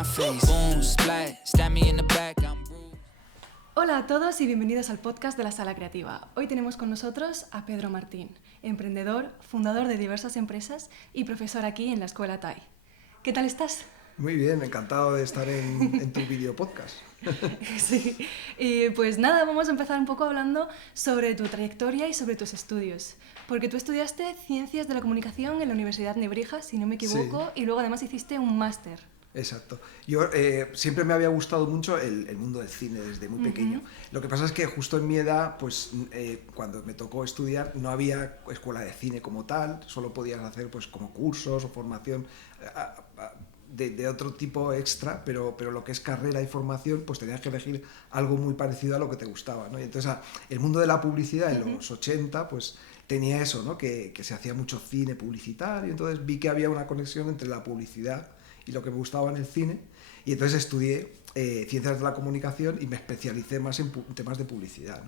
my face. Boom, splat, stab me in the back, I'm bruised. Hola a todos y bienvenidos al podcast de la Sala Creativa. Hoy tenemos con nosotros a Pedro Martín, emprendedor, fundador de diversas empresas y profesor aquí en la Escuela TAI. ¿Qué tal estás? Muy bien, encantado de estar en tu video podcast. Sí, y pues nada, vamos a empezar un poco hablando sobre tu trayectoria y sobre tus estudios. Porque tú estudiaste Ciencias de la Comunicación en la Universidad Nebrija, si no me equivoco, Sí. y luego además hiciste un máster. Exacto. Yo siempre me había gustado mucho el mundo del cine desde muy pequeño. Lo que pasa es que justo en mi edad, pues cuando me tocó estudiar, no había escuela de cine como tal, solo podías hacer pues como cursos o formación de otro tipo extra, pero lo que es carrera y formación, pues tenías que elegir algo muy parecido a lo que te gustaba, ¿no? Y entonces el mundo de la publicidad en los 80, pues tenía eso, ¿no? Que se hacía mucho cine publicitario, entonces vi que había una conexión entre la publicidad y lo que me gustaba en el cine, y entonces estudié Ciencias de la Comunicación y me especialicé más en temas de publicidad,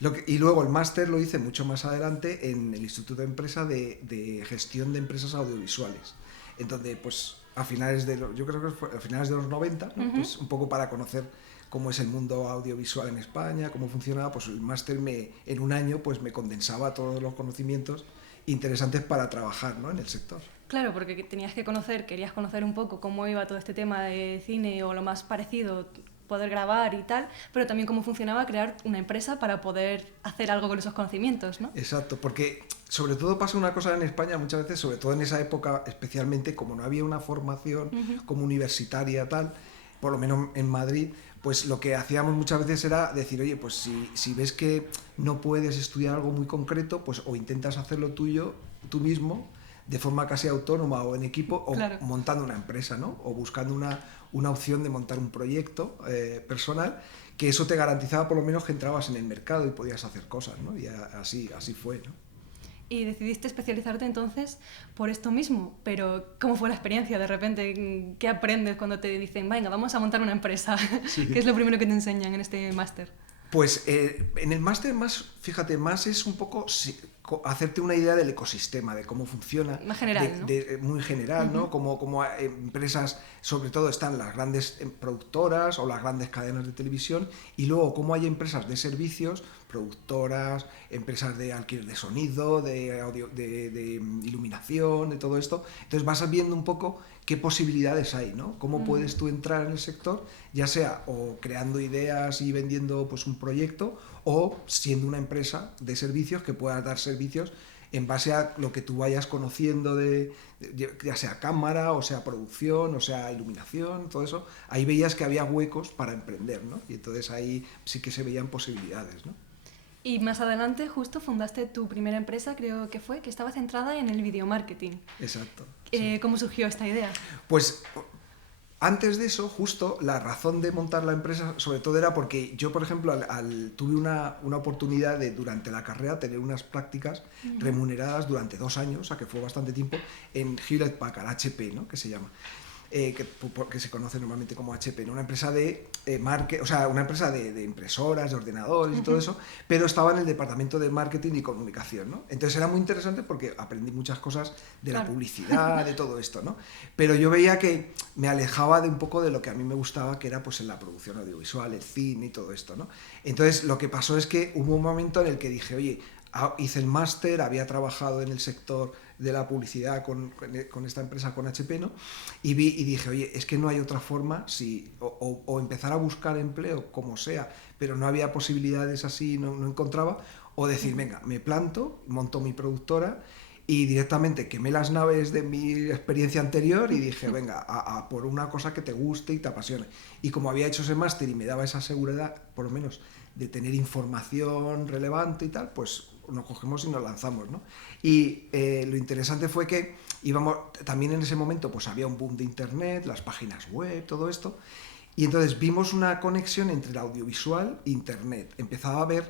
¿no? Y luego el máster lo hice mucho más adelante en el Instituto de Empresa de Gestión de Empresas Audiovisuales, en donde pues yo creo que fue a finales de los 90, ¿no? Pues un poco para conocer cómo es el mundo audiovisual en España, cómo funcionaba, pues el máster en un año pues me condensaba todos los conocimientos interesantes para trabajar, ¿no? En el sector. Claro, porque querías conocer un poco cómo iba todo este tema de cine o lo más parecido, poder grabar y tal, pero también cómo funcionaba crear una empresa para poder hacer algo con esos conocimientos, ¿no? Exacto, porque sobre todo pasa una cosa en España muchas veces, sobre todo en esa época especialmente, como no había una formación como universitaria tal, por lo menos en Madrid, pues lo que hacíamos muchas veces era decir, oye, pues si ves que no puedes estudiar algo muy concreto, pues o intentas hacerlo tuyo, tú mismo, de forma casi autónoma o en equipo, o claro, montando una empresa, ¿no? O buscando una opción de montar un proyecto personal, que eso te garantizaba por lo menos que entrabas en el mercado y podías hacer cosas, ¿no? Y así fue, ¿no? Y decidiste especializarte entonces por esto mismo, pero ¿cómo fue la experiencia de repente? ¿Qué aprendes cuando te dicen, venga, vamos a montar una empresa? Sí. ¿Qué es lo primero que te enseñan en este máster? Pues en el máster fíjate, más es un poco hacerte una idea del ecosistema, de cómo funciona. Más general, ¿no? Muy general, ¿no? Como empresas, sobre todo están las grandes productoras o las grandes cadenas de televisión, y luego cómo hay empresas de servicios, productoras, empresas de alquiler de sonido, de audio, de iluminación, de todo esto. Entonces vas viendo un poco qué posibilidades hay, ¿no? Cómo puedes tú entrar en el sector, ya sea o creando ideas y vendiendo pues un proyecto, o siendo una empresa de servicios que pueda dar servicios en base a lo que tú vayas conociendo ya sea cámara, o sea producción, o sea iluminación, todo eso. Ahí veías que había huecos para emprender, ¿no? Y entonces ahí sí que se veían posibilidades, ¿no? Y más adelante justo fundaste tu primera empresa, creo que fue, que estaba centrada en el video marketing. Exacto. Sí. ¿Cómo surgió esta idea? Pues antes de eso, justo la razón de montar la empresa sobre todo era porque yo, por ejemplo, tuve una oportunidad de durante la carrera tener unas prácticas remuneradas durante 2 años, o sea que fue bastante tiempo, en Hewlett Packard, HP, ¿no? Que se llama. Que se conoce normalmente como HP, ¿no? Una empresa una empresa de impresoras, de ordenadores y todo eso, pero estaba en el departamento de marketing y comunicación, ¿no? Entonces era muy interesante porque aprendí muchas cosas de la publicidad, de todo esto, ¿no? Pero yo veía que me alejaba de un poco de lo que a mí me gustaba, que era pues en la producción audiovisual, el cine y todo esto, ¿no? Entonces lo que pasó es que hubo un momento en el que dije, oye, hice el máster, había trabajado en el sector de la publicidad con esta empresa, con HP, ¿no? Y dije, oye, es que no hay otra forma, o empezar a buscar empleo, como sea, pero no había posibilidades así, no encontraba, o decir, venga, me planto, monto mi productora, y directamente quemé las naves de mi experiencia anterior y dije, venga, a por una cosa que te guste y te apasione. Y como había hecho ese máster y me daba esa seguridad, por lo menos, de tener información relevante y tal, pues nos cogemos y nos lanzamos, ¿no? Y lo interesante fue que también en ese momento pues había un boom de internet, las páginas web, todo esto, y entonces vimos una conexión entre el audiovisual e internet. Empezaba a haber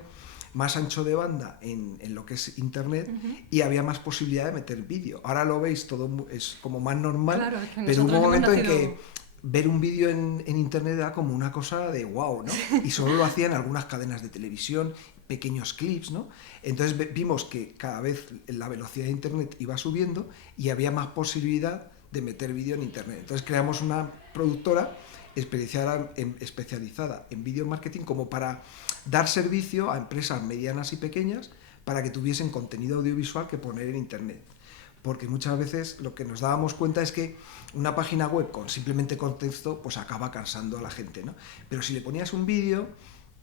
más ancho de banda en lo que es internet, y había más posibilidad de meter vídeo. Ahora lo veis, todo es como más normal, claro, es que pero hubo un momento en que ver un vídeo en internet era como una cosa de wow, ¿no? Y solo lo hacían algunas cadenas de televisión, pequeños clips, ¿no? Entonces vimos que cada vez la velocidad de internet iba subiendo y había más posibilidad de meter vídeo en internet. Entonces creamos una productora especializada en video marketing como para dar servicio a empresas medianas y pequeñas para que tuviesen contenido audiovisual que poner en internet. Porque muchas veces lo que nos dábamos cuenta es que una página web con simplemente contexto pues acaba cansando a la gente, ¿no? Pero si le ponías un vídeo,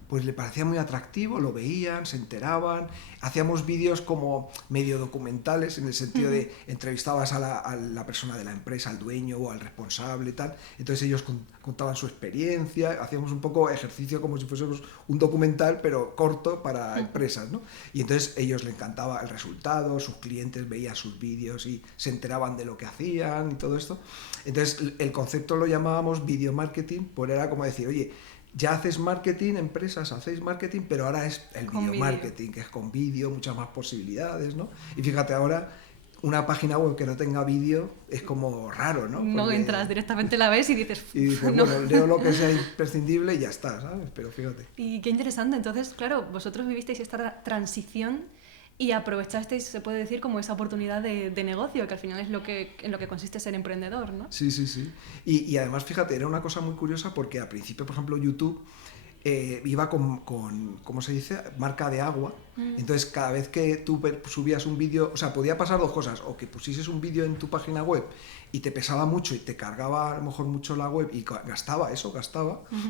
pues le parecía muy atractivo, lo veían, se enteraban. Hacíamos vídeos como medio documentales, en el sentido de entrevistabas a la persona de la empresa, al dueño o al responsable y tal. Entonces ellos contaban su experiencia, hacíamos un poco ejercicio como si fuésemos un documental, pero corto para empresas, ¿no? Y entonces ellos les encantaba el resultado, sus clientes veían sus vídeos y se enteraban de lo que hacían y todo esto. Entonces el concepto lo llamábamos video marketing, pues era como decir, oye, ya haces marketing, empresas hacéis marketing, pero ahora es el video marketing, que es con vídeo, muchas más posibilidades, ¿no? Y fíjate, ahora una página web que no tenga vídeo es como raro, ¿no? No entras, directamente la ves y dices... Y dices, no. bueno, leo lo que sea imprescindible y ya está, ¿sabes? Pero fíjate. Y qué interesante, entonces, claro, vosotros vivisteis esta transición y aprovechasteis, se puede decir, como esa oportunidad de negocio, que al final es en lo que consiste ser emprendedor, ¿no? Sí, sí, sí. Y además, fíjate, era una cosa muy curiosa porque al principio, por ejemplo, YouTube iba con, ¿cómo se dice?, marca de agua. Entonces, cada vez que tú subías un vídeo, o sea, podía pasar dos cosas, o que pusieses un vídeo en tu página web y te pesaba mucho y te cargaba a lo mejor mucho la web y gastaba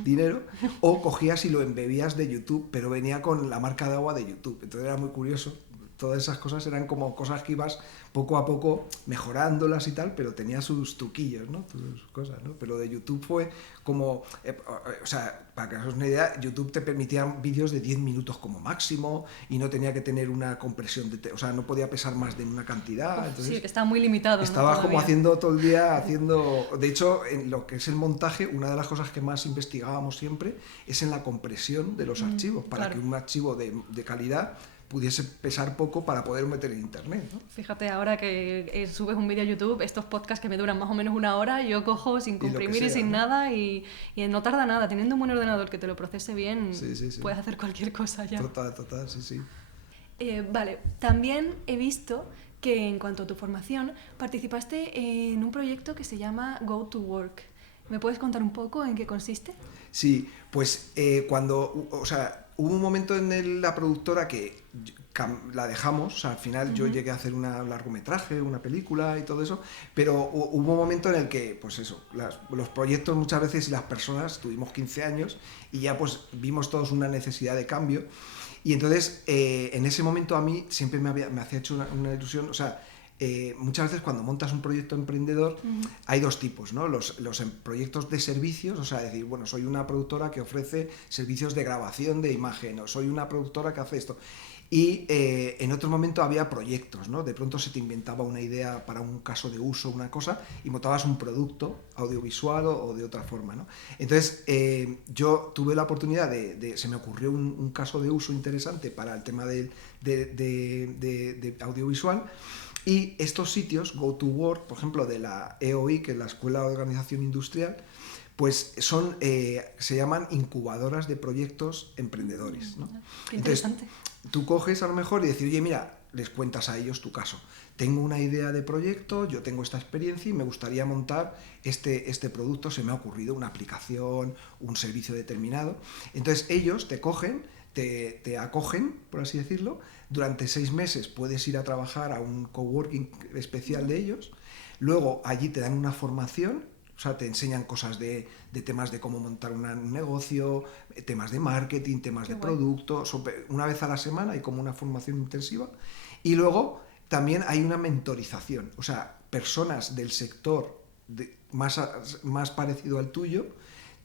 dinero, o cogías y lo embebías de YouTube, pero venía con la marca de agua de YouTube. Entonces era muy curioso. Todas esas cosas eran como cosas que ibas poco a poco mejorándolas y tal, pero tenía sus truquillos, ¿no? Sus cosas, ¿no? Pero de YouTube fue como... o sea, para que os hagáis una idea, YouTube te permitía vídeos de 10 minutos como máximo y no tenía que tener una compresión o sea, no podía pesar más de una cantidad. Entonces, sí, que estaba muy limitado, estabas, ¿no? como haciendo todo el día, De hecho, en lo que es el montaje, una de las cosas que más investigábamos siempre es en la compresión de los archivos, para que un archivo de calidad pudiese pesar poco para poder meter en internet, ¿no? Fíjate, ahora que subes un vídeo a YouTube, estos podcasts que me duran más o menos una hora, yo cojo sin comprimir y sin nada y no tarda nada. Teniendo un buen ordenador que te lo procese bien, sí. Puedes hacer cualquier cosa ya. Total, sí. Vale, también he visto que en cuanto a tu formación, participaste en un proyecto que se llama Go to Work. ¿Me puedes contar un poco en qué consiste? Sí, pues hubo un momento en la productora que la dejamos, o sea, al final yo llegué a hacer un largometraje, una película y todo eso, pero hubo un momento en el que, pues eso, los proyectos muchas veces y las personas, tuvimos 15 años y ya pues vimos todos una necesidad de cambio y entonces en ese momento a mí siempre me hacía hecho una ilusión, o sea, muchas veces cuando montas un proyecto emprendedor hay dos tipos, ¿no? Los proyectos de servicios, o sea, decir, bueno, soy una productora que ofrece servicios de grabación de imagen, o soy una productora que hace esto. Y en otro momento había proyectos, ¿no? De pronto se te inventaba una idea para un caso de uso, una cosa, y montabas un producto audiovisual o de otra forma, ¿no? Entonces, yo tuve la oportunidad se me ocurrió un caso de uso interesante para el tema de audiovisual. Y estos sitios, Go to Work, por ejemplo, de la EOI, que es la Escuela de Organización Industrial, pues se llaman incubadoras de proyectos emprendedores, ¿no? Qué interesante. Entonces, tú coges a lo mejor y decir, oye, mira, les cuentas a ellos tu caso. Tengo una idea de proyecto, yo tengo esta experiencia y me gustaría montar este producto, se me ha ocurrido una aplicación, un servicio determinado. Entonces, ellos te cogen, te acogen, por así decirlo. Durante 6 meses puedes ir a trabajar a un coworking especial de ellos. Luego allí te dan una formación, o sea, te enseñan cosas de temas de cómo montar un negocio, temas de marketing, temas de producto. Una vez a la semana hay como una formación intensiva. Y luego también hay una mentorización, o sea, personas del sector más parecido al tuyo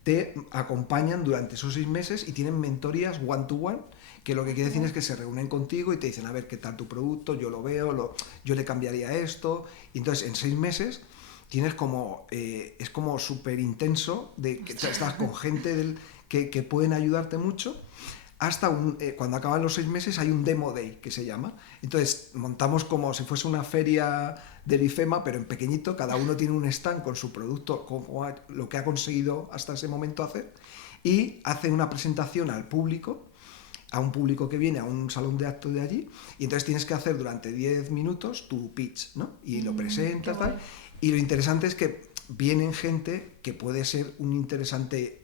te acompañan durante esos 6 meses y tienen mentorías one-to-one, que lo que quiere decir es que se reúnen contigo y te dicen, a ver, ¿qué tal tu producto? Yo lo veo, yo le cambiaría esto. Y entonces, en 6 meses, tienes como... es como súper intenso, que estás con gente que pueden ayudarte mucho, hasta cuando acaban los 6 meses hay un Demo Day, que se llama. Entonces, montamos como si fuese una feria del IFEMA, pero en pequeñito, cada uno tiene un stand con su producto, con lo que ha conseguido hasta ese momento hacer, y hacen una presentación al público, a un público que viene a un salón de actos de allí, y entonces tienes que hacer durante 10 minutos tu pitch, ¿no? Y lo presentas, tal, Y lo interesante es que vienen gente que puede ser un interesante,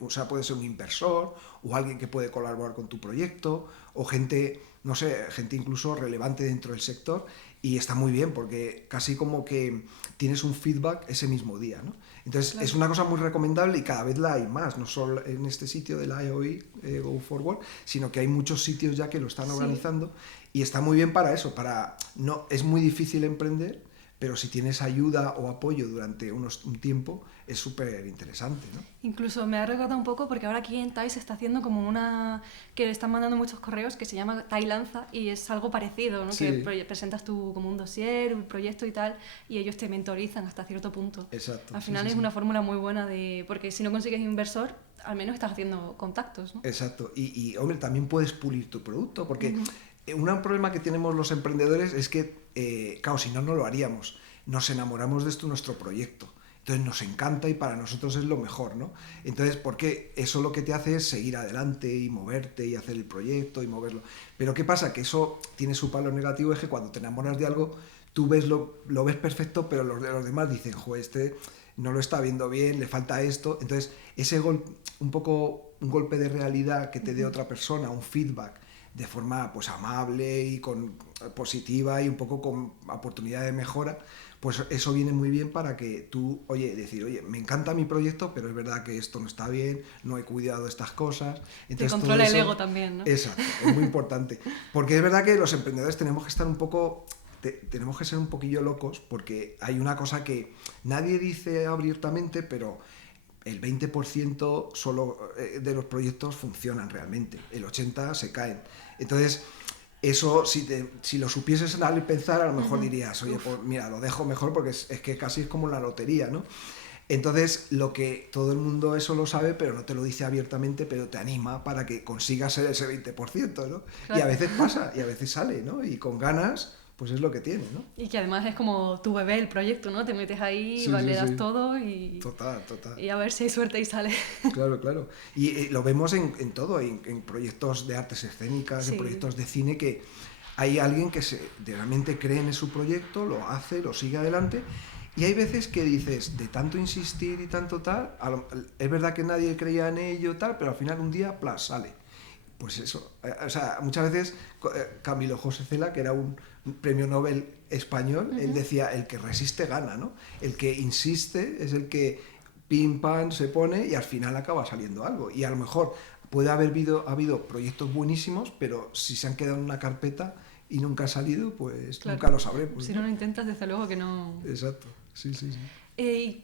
o sea, puede ser un inversor o alguien que puede colaborar con tu proyecto o gente, no sé, gente incluso relevante dentro del sector, y está muy bien porque casi como que tienes un feedback ese mismo día, ¿no? Entonces es una cosa muy recomendable y cada vez la hay más, no solo en este sitio de la IOI, Go Forward, sino que hay muchos sitios ya que lo están organizando y está muy bien para eso, no, es muy difícil emprender, pero si tienes ayuda o apoyo durante un tiempo, es súper interesante, ¿no? Incluso me ha recordado un poco porque ahora aquí en TAI se está haciendo como que le están mandando muchos correos que se llama TAI Lanza y es algo parecido, ¿no? Sí. Que presentas tú como un dossier, un proyecto y tal, y ellos te mentorizan hasta cierto punto. Exacto. Al final es una fórmula muy buena porque si no consigues inversor, al menos estás haciendo contactos, ¿no? Exacto. Y hombre, también puedes pulir tu producto, porque un problema que tenemos los emprendedores es que, claro, si no, no lo haríamos. Nos enamoramos de nuestro proyecto. Entonces nos encanta y para nosotros es lo mejor, ¿no? Entonces, porque eso lo que te hace es seguir adelante y moverte y hacer el proyecto y moverlo. Pero ¿qué pasa? Que eso tiene su palo negativo, es que cuando te enamoras de algo, tú lo ves perfecto, pero los demás dicen, joder, este no lo está viendo bien, le falta esto. Entonces, ese un golpe de realidad que te dé otra persona, un feedback, de forma pues amable y positiva y un poco con oportunidad de mejora, pues eso viene muy bien para que tú, decir, me encanta mi proyecto, pero es verdad que esto no está bien, no he cuidado estas cosas. Entonces, te controla el ego también, ¿no? Exacto, es muy importante. Porque es verdad que los emprendedores tenemos que estar tenemos que ser un poquillo locos, porque hay una cosa que nadie dice abiertamente, pero el 20% solo de los proyectos funcionan realmente, el 80% se caen. Entonces, eso, si lo supieses al pensar, a lo mejor dirías, oye, pues mira, lo dejo mejor porque es que casi es como la lotería, ¿no? Entonces, lo que todo el mundo eso lo sabe, pero no te lo dice abiertamente, pero te anima para que consigas ser ese 20%, ¿no? Claro. Y a veces pasa, y a veces sale, ¿no? Y con ganas, pues es lo que tiene, ¿no? Y que además es como tu bebé, el proyecto, ¿no? Te metes ahí, le das todo y... Total. Y a ver si hay suerte y sale. Claro. Y lo vemos en todo, en proyectos de artes escénicas, en proyectos de cine, que hay alguien que realmente cree en su proyecto, lo hace, lo sigue adelante. Y hay veces que dices, de tanto insistir y tanto tal, es verdad que nadie creía en ello tal, pero al final un día, ¡plas!, sale. Pues eso, o sea, muchas veces Camilo José Cela, que era un premio Nobel español, él decía, el que resiste gana, ¿no? El que insiste es el que pim pam se pone y al final acaba saliendo algo. Y a lo mejor puede haber habido proyectos buenísimos, pero si se han quedado en una carpeta y nunca ha salido, pues claro, nunca lo sabremos. Si no lo intentas, desde luego que no... Exacto, sí.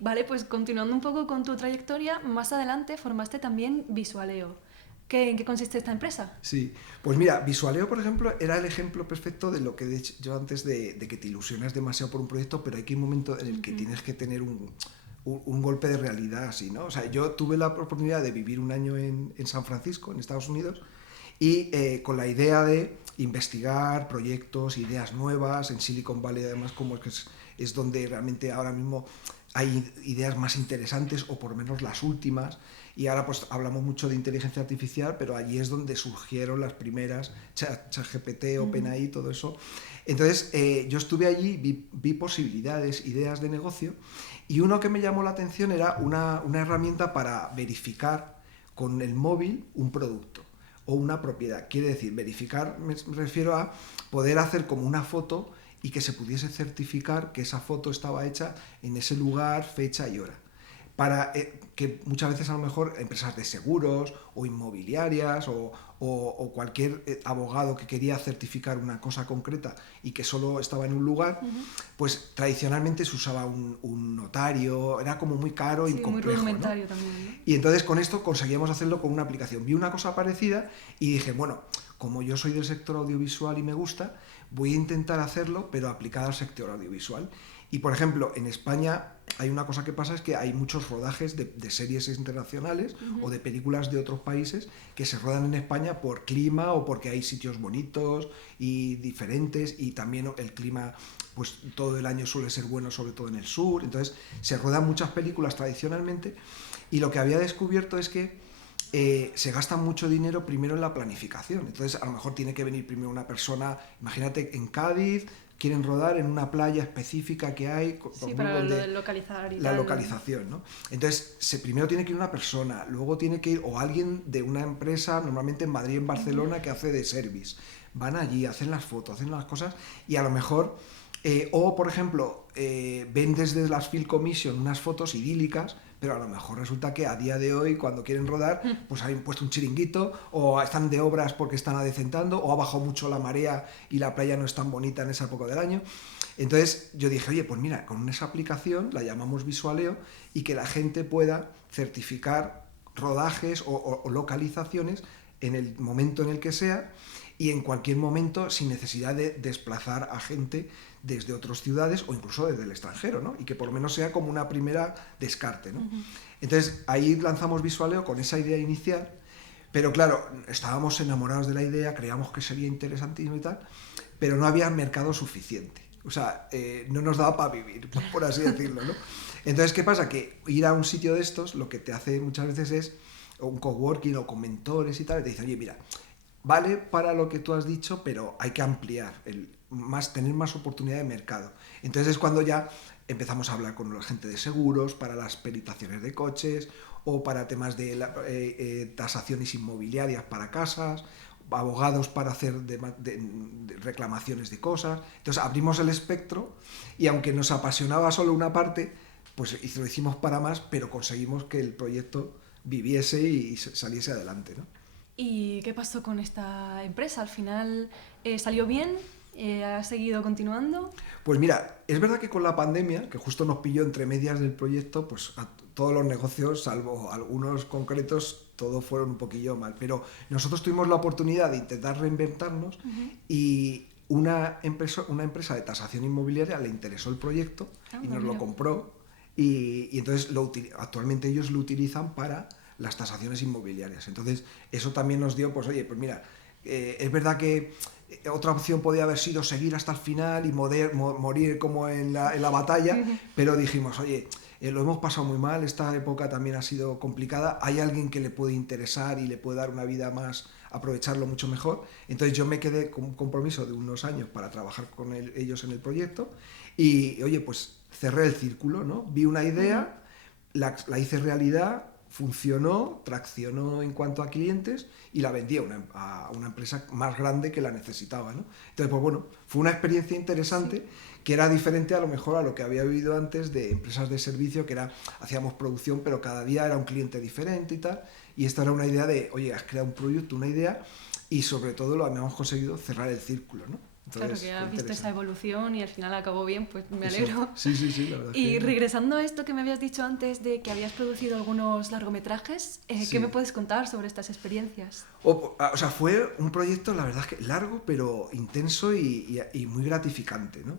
Vale, pues continuando un poco con tu trayectoria, más adelante formaste también Visualeo. ¿En qué consiste esta empresa? Sí, pues mira, Visualeo, por ejemplo, era el ejemplo perfecto de lo que he dicho yo antes de que te ilusionas demasiado por un proyecto, pero hay que un momento en el que tienes que tener un golpe de realidad así, ¿no? O sea, yo tuve la oportunidad de vivir un año en San Francisco, en Estados Unidos, y con la idea de investigar proyectos, ideas nuevas, en Silicon Valley además como es donde realmente ahora mismo hay ideas más interesantes, o por lo menos las últimas, y ahora pues hablamos mucho de inteligencia artificial, pero allí es donde surgieron las primeras, ChatGPT, OpenAI, todo eso. Entonces yo estuve allí, vi posibilidades, ideas de negocio, y uno que me llamó la atención era una herramienta para verificar con el móvil un producto o una propiedad. Quiere decir, verificar, me refiero a poder hacer como una foto y que se pudiese certificar que esa foto estaba hecha en ese lugar, fecha y hora. Para que muchas veces a lo mejor empresas de seguros o inmobiliarias o cualquier abogado que quería certificar una cosa concreta y que solo estaba en un lugar, pues tradicionalmente se usaba un notario, era como muy caro y complejo, muy rudimentario, ¿no? También, ¿no? Y entonces con esto conseguíamos hacerlo con una aplicación. Vi una cosa parecida y dije, bueno, como yo soy del sector audiovisual y me gusta, voy a intentar hacerlo, pero aplicado al sector audiovisual. Y, por ejemplo, en España hay una cosa que pasa, es que hay muchos rodajes de series internacionales o de películas de otros países que se rodan en España por clima o porque hay sitios bonitos y diferentes, y también el clima pues todo el año suele ser bueno, sobre todo en el sur. Entonces se rodan muchas películas tradicionalmente, y lo que había descubierto es que se gasta mucho dinero primero en la planificación. Entonces a lo mejor tiene que venir primero una persona, imagínate en Cádiz, quieren rodar en una playa específica que hay. Sí, para lo de localizar y la tal. localización, ¿no? Entonces, primero tiene que ir una persona, luego tiene que ir o alguien de una empresa, normalmente en Madrid, en Barcelona, que hace de service. Van allí, hacen las fotos, hacen las cosas y a lo mejor, o por ejemplo, ven desde las Field Commission unas fotos idílicas, pero a lo mejor resulta que a día de hoy, cuando quieren rodar, pues han puesto un chiringuito, o están de obras porque están adecentando, o ha bajado mucho la marea y la playa no es tan bonita en esa época del año. Entonces yo dije, oye, pues mira, con esa aplicación, la llamamos Visualeo, y que la gente pueda certificar rodajes o localizaciones en el momento en el que sea, y en cualquier momento sin necesidad de desplazar a gente desde otras ciudades o incluso desde el extranjero, ¿no? Y que por lo menos sea como una primera descarte, ¿no? Entonces ahí lanzamos Visualeo con esa idea inicial, pero claro, estábamos enamorados de la idea, creíamos que sería interesantísimo y tal, pero no había mercado suficiente. O sea, no nos daba para vivir, por así decirlo, ¿no? Entonces, ¿qué pasa? Que ir a un sitio de estos lo que te hace muchas veces es un coworking o con mentores y tal, y te dice, oye, mira, vale para lo que tú has dicho, pero hay que ampliar, tener más oportunidad de mercado. Entonces es cuando ya empezamos a hablar con la gente de seguros, para las peritaciones de coches, o para temas de tasaciones inmobiliarias para casas, abogados para hacer de reclamaciones de cosas. Entonces abrimos el espectro y aunque nos apasionaba solo una parte, pues lo hicimos para más, pero conseguimos que el proyecto viviese y saliese adelante, ¿no? ¿Y qué pasó con esta empresa? ¿Al final salió bien? ¿Ha seguido continuando? Pues mira, es verdad que con la pandemia, que justo nos pilló entre medias del proyecto, pues a todos los negocios, salvo algunos concretos, todos fueron un poquillo mal. Pero nosotros tuvimos la oportunidad de intentar reinventarnos y una empresa de tasación inmobiliaria le interesó el proyecto y nos lo compró y entonces actualmente ellos lo utilizan para las tasaciones inmobiliarias. Entonces eso también nos dio, pues oye, pues mira, es verdad que otra opción podía haber sido seguir hasta el final y morir como en la batalla, pero dijimos, oye, lo hemos pasado muy mal, esta época también ha sido complicada, hay alguien que le puede interesar y le puede dar una vida más, aprovecharlo mucho mejor. Entonces yo me quedé con un compromiso de unos años para trabajar con ellos en el proyecto y, oye, pues cerré el círculo, ¿no? Vi una idea, la hice realidad, funcionó, traccionó en cuanto a clientes y la vendí a una empresa más grande que la necesitaba, ¿no? Entonces, pues bueno, fue una experiencia interesante que era diferente a lo mejor a lo que había vivido antes de empresas de servicio, que hacíamos producción, pero cada día era un cliente diferente y tal, y esta era una idea de, oye, has creado un proyecto, una idea, y sobre todo lo habíamos conseguido cerrar el círculo, ¿no? Entonces, claro, que has visto esa evolución y al final acabó bien, pues me alegro. Sí, la verdad. Y regresando a esto que me habías dicho antes de que habías producido algunos largometrajes, ¿qué me puedes contar sobre estas experiencias? O sea, fue un proyecto, la verdad, que largo, pero intenso y muy gratificante, ¿no?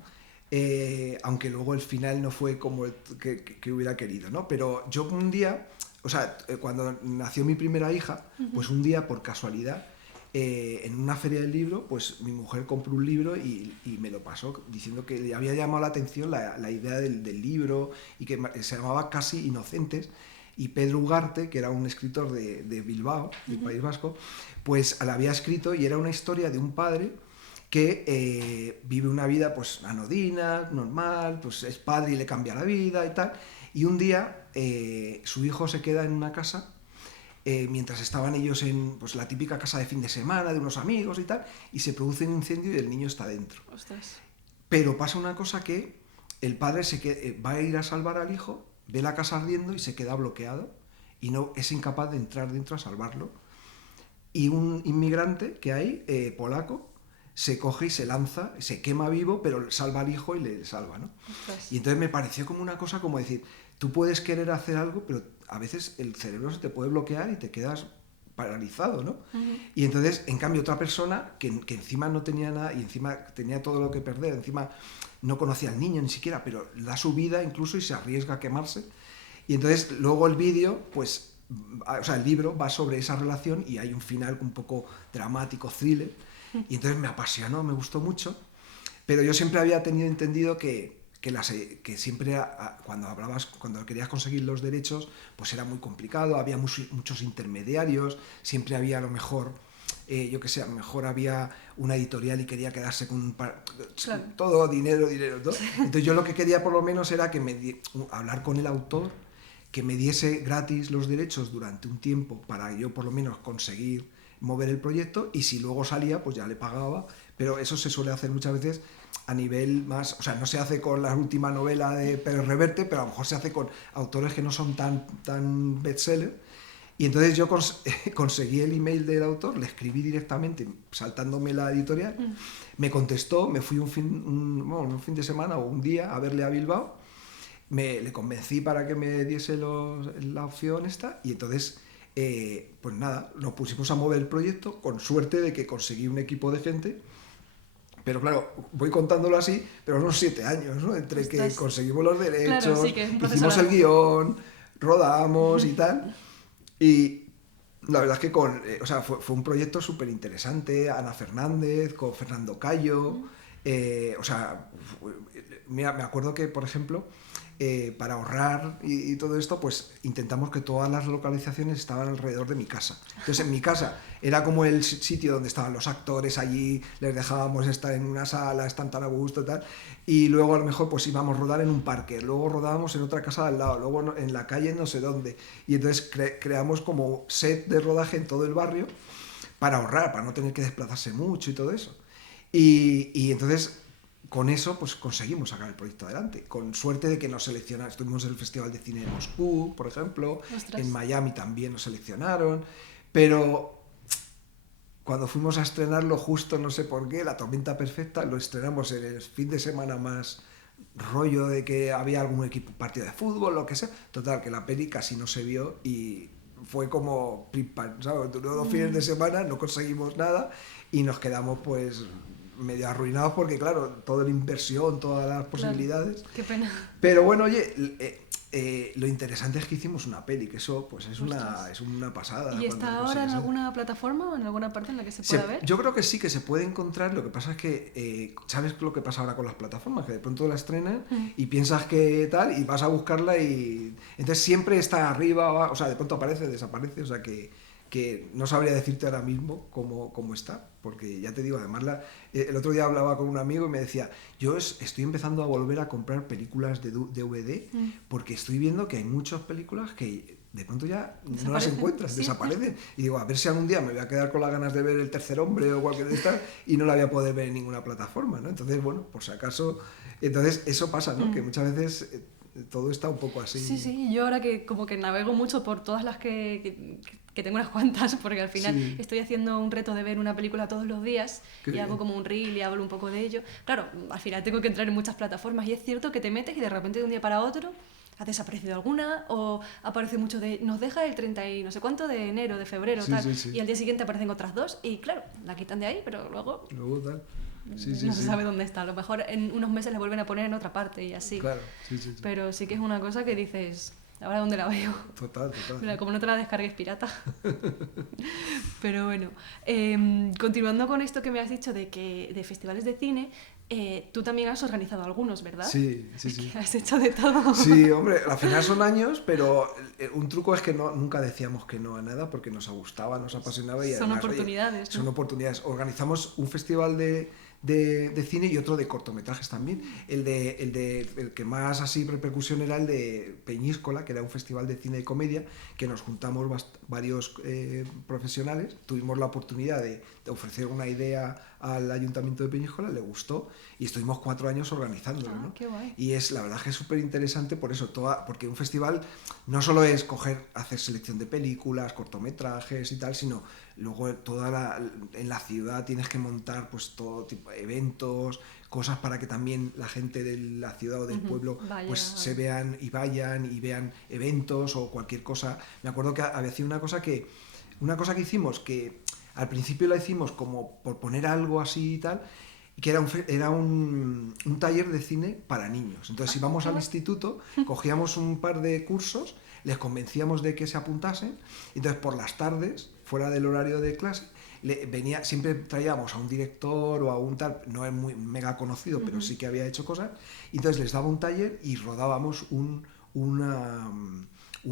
Aunque luego el final no fue como el que hubiera querido, ¿no? Pero yo un día, o sea, cuando nació mi primera hija, pues un día, por casualidad, en una feria del libro, pues mi mujer compró un libro y me lo pasó diciendo que le había llamado la atención la idea del libro y que se llamaba Casi Inocentes, y Pedro Ugarte, que era un escritor de Bilbao, del País Vasco, pues la había escrito y era una historia de un padre que vive una vida pues anodina, normal, pues es padre y le cambia la vida y tal, y un día su hijo se queda en una casa mientras estaban ellos en pues, la típica casa de fin de semana de unos amigos y tal, y se produce un incendio y el niño está dentro. Ostras. Pero pasa una cosa, que el padre va a ir a salvar al hijo, ve la casa ardiendo y se queda bloqueado y no es incapaz de entrar dentro a salvarlo. Y un inmigrante que hay, polaco, se coge y se lanza, se quema vivo, pero salva al hijo y le salva, ¿no? Ostras. Y entonces me pareció como una cosa como decir, tú puedes querer hacer algo, pero a veces el cerebro se te puede bloquear y te quedas paralizado, ¿no? Y entonces, en cambio, otra persona que encima no tenía nada y encima tenía todo lo que perder, encima no conocía al niño ni siquiera, pero da su vida incluso y se arriesga a quemarse. Y entonces, luego el vídeo, pues, o sea, el libro va sobre esa relación y hay un final un poco dramático, thriller, y entonces me apasionó, me gustó mucho, pero yo siempre había tenido entendido que siempre cuando querías conseguir los derechos, pues era muy complicado, había muchos intermediarios, siempre había a lo mejor yo que sé, a lo mejor había una editorial y quería quedarse con Claro. todo dinero, todo. Entonces yo lo que quería por lo menos era que hablar con el autor, que me diese gratis los derechos durante un tiempo para yo por lo menos conseguir mover el proyecto, y si luego salía pues ya le pagaba, pero eso se suele hacer muchas veces a nivel más, o sea, no se hace con la última novela de Pérez Reverte, pero a lo mejor se hace con autores que no son tan bestseller. Y entonces yo conseguí el email del autor, le escribí directamente saltándome la editorial, me contestó, me fui un fin de semana o un día a verle a Bilbao, le convencí para que me diese la opción esta, y entonces pues nada, nos pusimos a mover el proyecto, con suerte de que conseguí un equipo de gente. Pero claro, voy contándolo así, pero unos 7 años, ¿no? Entre que conseguimos los derechos, claro, sí, que es un proceso hicimos el largo. guión, rodamos y tal. Y la verdad es que fue un proyecto súper interesante. Ana Fernández, con Fernando Cayo. Mira, me acuerdo que, por ejemplo, para ahorrar y todo esto, pues intentamos que todas las localizaciones estaban alrededor de mi casa. Entonces en mi casa era como el sitio donde estaban los actores, allí les dejábamos estar en una sala, están tan a gusto y tal, y luego a lo mejor pues íbamos a rodar en un parque, luego rodábamos en otra casa al lado, luego en la calle no sé dónde, y entonces creamos como set de rodaje en todo el barrio para ahorrar, para no tener que desplazarse mucho y todo eso. Y entonces con eso pues conseguimos sacar el proyecto adelante, con suerte de que nos seleccionaron. Estuvimos en el Festival de Cine de Moscú, por ejemplo. Ostras. En Miami también nos seleccionaron, pero cuando fuimos a estrenarlo, justo no sé por qué, La Tormenta Perfecta, lo estrenamos en el fin de semana más rollo de que había algún partido de fútbol, lo que sea. Total, que la peli casi no se vio y fue como pim-pam, ¿sabes? Duró 2 fines de semana, no conseguimos nada y nos quedamos pues medio arruinados porque, claro, toda la inversión, todas las posibilidades. Claro, qué pena. Pero bueno, oye, lo interesante es que hicimos una peli, que eso pues es una pasada. ¿Y está ahora en alguna plataforma o en alguna parte en la que se pueda ver? Yo creo que sí, que se puede encontrar. Lo que pasa es que, ¿sabes lo que pasa ahora con las plataformas? Que de pronto la estrenan y piensas que tal, y vas a buscarla y entonces siempre está arriba, o sea, de pronto aparece, desaparece, o sea que no sabría decirte ahora mismo cómo está, porque ya te digo, además el otro día hablaba con un amigo y me decía, yo estoy empezando a volver a comprar películas de DVD porque estoy viendo que hay muchas películas que de pronto ya no las encuentras, sí, desaparecen. Y digo, a ver si algún día me voy a quedar con las ganas de ver El Tercer Hombre o cualquier de estas y no la voy a poder ver en ninguna plataforma, ¿no? Entonces, bueno, por si acaso, entonces eso pasa, ¿no? Que muchas veces todo está un poco así. Sí, yo ahora que como que navego mucho por todas las que tengo unas cuantas, porque al final estoy haciendo un reto de ver una película todos los días. Qué y bien. Hago como un reel y hablo un poco de ello. Claro, al final tengo que entrar en muchas plataformas y es cierto que te metes y de repente de un día para otro ha desaparecido alguna o aparece mucho nos deja el 30 y no sé cuánto de enero, de febrero, tal. Y al día siguiente aparecen otras 2 y claro, la quitan de ahí, pero luego tal. No se sabe dónde está. A lo mejor en unos meses la vuelven a poner en otra parte y así. Claro, Pero sí que es una cosa que dices, ¿ahora dónde la veo? Total. Mira, como no te la descargues pirata. Pero bueno, continuando con esto que me has dicho de festivales de cine, tú también has organizado algunos, ¿verdad? Sí. Has hecho de todo. Sí, hombre, al final son años, pero un truco es que nunca decíamos que no a nada porque nos gustaba, nos apasionaba. Y son además, oportunidades, ¿no? Son oportunidades. Organizamos un festival de cine y otro de cortometrajes también. El que más así repercusión era el de Peñíscola, que era un festival de cine y comedia, que nos juntamos varios profesionales, tuvimos la oportunidad de ofrecer una idea al Ayuntamiento de Peñíscola, le gustó y estuvimos 4 años organizándolo, ¿no? Qué guay. Y la verdad que es súper interesante por eso, porque un festival no solo es hacer selección de películas, cortometrajes y tal, sino luego en la ciudad tienes que montar pues todo tipo de eventos, cosas para que también la gente de la ciudad o del pueblo pues se vean y vayan y vean eventos o cualquier cosa. Me acuerdo que había sido una cosa que hicimos, que al principio la hicimos como por poner algo así y tal, y que era un taller de cine para niños. Entonces íbamos al instituto, cogíamos un par de cursos, les convencíamos de que se apuntasen, y entonces por las tardes, fuera del horario de clase, siempre traíamos a un director o a un tal, no es muy mega conocido, pero sí que había hecho cosas, y entonces les daba un taller y rodábamos un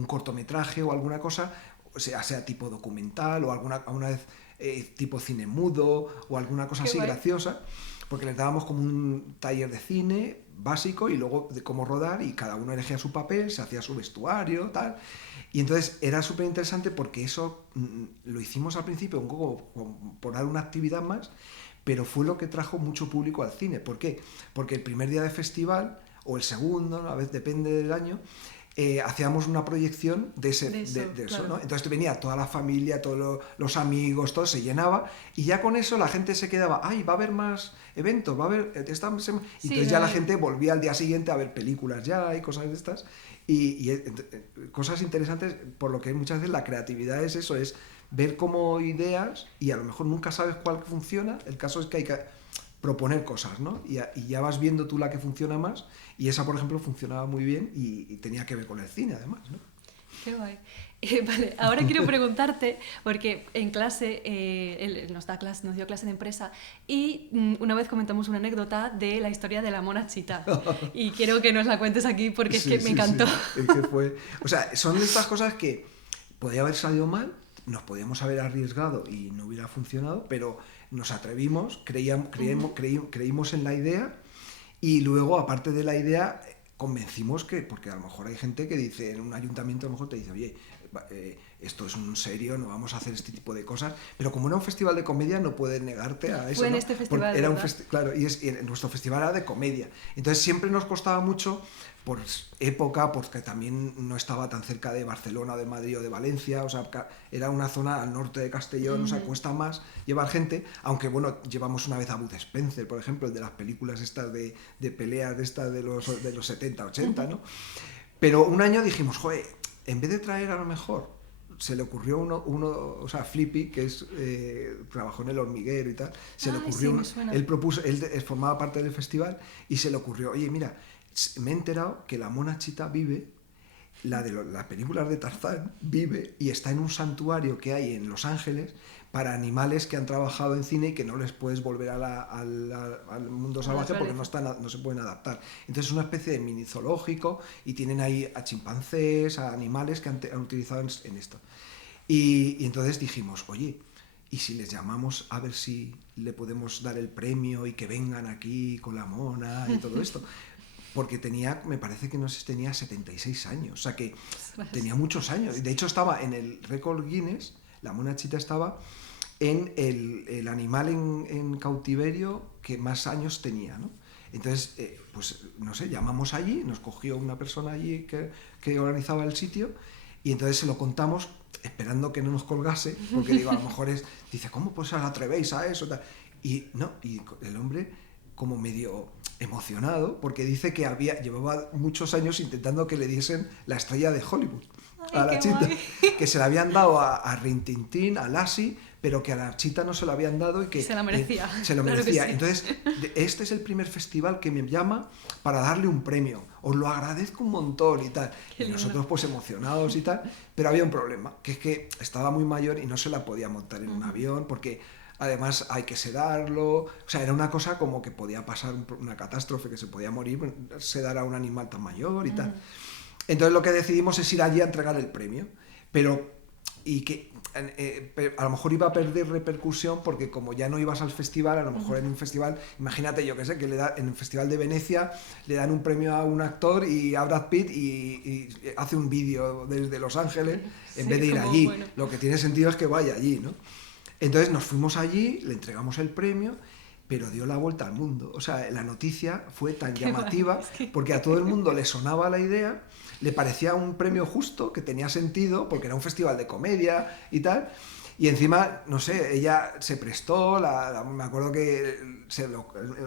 cortometraje o alguna cosa, sea tipo documental o alguna vez tipo cine mudo o alguna cosa Qué así guay. graciosa, porque les dábamos como un taller de cine básico y luego de cómo rodar y cada uno elegía su papel, se hacía su vestuario, tal. Y entonces era súper interesante porque eso lo hicimos al principio un poco por dar una actividad más, pero fue lo que trajo mucho público al cine. ¿Por qué? Porque el primer día de festival, o el segundo, a veces depende del año, hacíamos una proyección de eso, claro. ¿no? Entonces venía toda la familia, todos los amigos, todo se llenaba y ya con eso la gente se quedaba, ay, va a haber más eventos, va a haber y entonces ya la gente volvía al día siguiente a ver películas ya y cosas de estas y cosas interesantes, por lo que muchas veces la creatividad es eso, es ver como ideas y a lo mejor nunca sabes cuál funciona, el caso es que hay que proponer cosas, ¿no? Y ya vas viendo tú la que funciona más y esa, por ejemplo, funcionaba muy bien y tenía que ver con el cine, además, ¿no? Qué guay. Vale, ahora quiero preguntarte, porque en clase, él nos dio clase de empresa y una vez comentamos una anécdota de la historia de la mona Chita. Y quiero que nos la cuentes aquí porque es que me encantó. Sí. Es que fue... O sea, son estas cosas que podía haber salido mal, nos podíamos haber arriesgado y no hubiera funcionado, pero nos atrevimos, creímos en la idea y luego, aparte de la idea, convencimos que, porque a lo mejor hay gente que dice, en un ayuntamiento a lo mejor te dice, oye, esto es un serio, no vamos a hacer este tipo de cosas, pero como era un festival de comedia no puedes negarte a eso. Fue en ¿no? este festival, era claro, y nuestro festival era de comedia, entonces siempre nos costaba mucho por época, porque también no estaba tan cerca de Barcelona, o de Madrid o de Valencia, o sea, era una zona al norte de Castellón, o sea, cuesta más llevar gente, aunque bueno, llevamos una vez a Bud Spencer, por ejemplo, el de las películas estas de peleas de los 70, 80, ¿no? Pero un año dijimos, joder, en vez de traer a lo mejor, se le ocurrió o sea, Flippy, que trabajó en El Hormiguero y tal, se le ocurrió, sí, él propuso, él formaba parte del festival y se le ocurrió, oye, mira, me he enterado que la mona Chita vive, la de las películas de Tarzán, vive y está en un santuario que hay en Los Ángeles para animales que han trabajado en cine y que no les puedes volver al mundo salvaje porque no se pueden adaptar. Entonces es una especie de mini zoológico y tienen ahí a chimpancés, a animales que han utilizado en esto. Y entonces dijimos, oye, ¿y si les llamamos a ver si le podemos dar el premio y que vengan aquí con la mona y todo esto? Porque me parece que tenía 76 años, o sea que tenía muchos años. De hecho estaba en el récord Guinness, la mona Chita estaba en el animal en cautiverio que más años tenía, ¿no? Entonces, pues no sé, llamamos allí, nos cogió una persona allí que organizaba el sitio y entonces se lo contamos esperando que no nos colgase, porque digo, a lo mejor dice, ¿cómo pues os atrevéis a eso? Y no, y el hombre como medio emocionado porque dice que llevaba muchos años intentando que le diesen la estrella de Hollywood a la Chita, que se la habían dado a Rin Tin Tin, a Lassie, pero que a la Chita no se lo habían dado y que se la merecía. Se lo merecía. Claro que sí. Entonces, este es el primer festival que me llama para darle un premio. Os lo agradezco un montón y tal. Y nosotros pues emocionados y tal, pero había un problema, que es que estaba muy mayor y no se la podía montar en un avión porque además hay que sedarlo, o sea, era una cosa como que podía pasar una catástrofe, que se podía morir, sedar a un animal tan mayor y tal. Entonces lo que decidimos es ir allí a entregar el premio, pero a lo mejor iba a perder repercusión porque como ya no ibas al festival, a lo mejor en un festival, imagínate yo que sé, que en el Festival de Venecia le dan un premio a un actor y a Brad Pitt y hace un vídeo desde Los Ángeles en vez de ir allí. Bueno. Lo que tiene sentido es que vaya allí, ¿no? Entonces nos fuimos allí, le entregamos el premio, pero dio la vuelta al mundo. O sea, la noticia fue tan llamativa porque a todo el mundo le sonaba la idea, le parecía un premio justo, que tenía sentido, porque era un festival de comedia y tal. Y encima, no sé, ella se prestó, me acuerdo que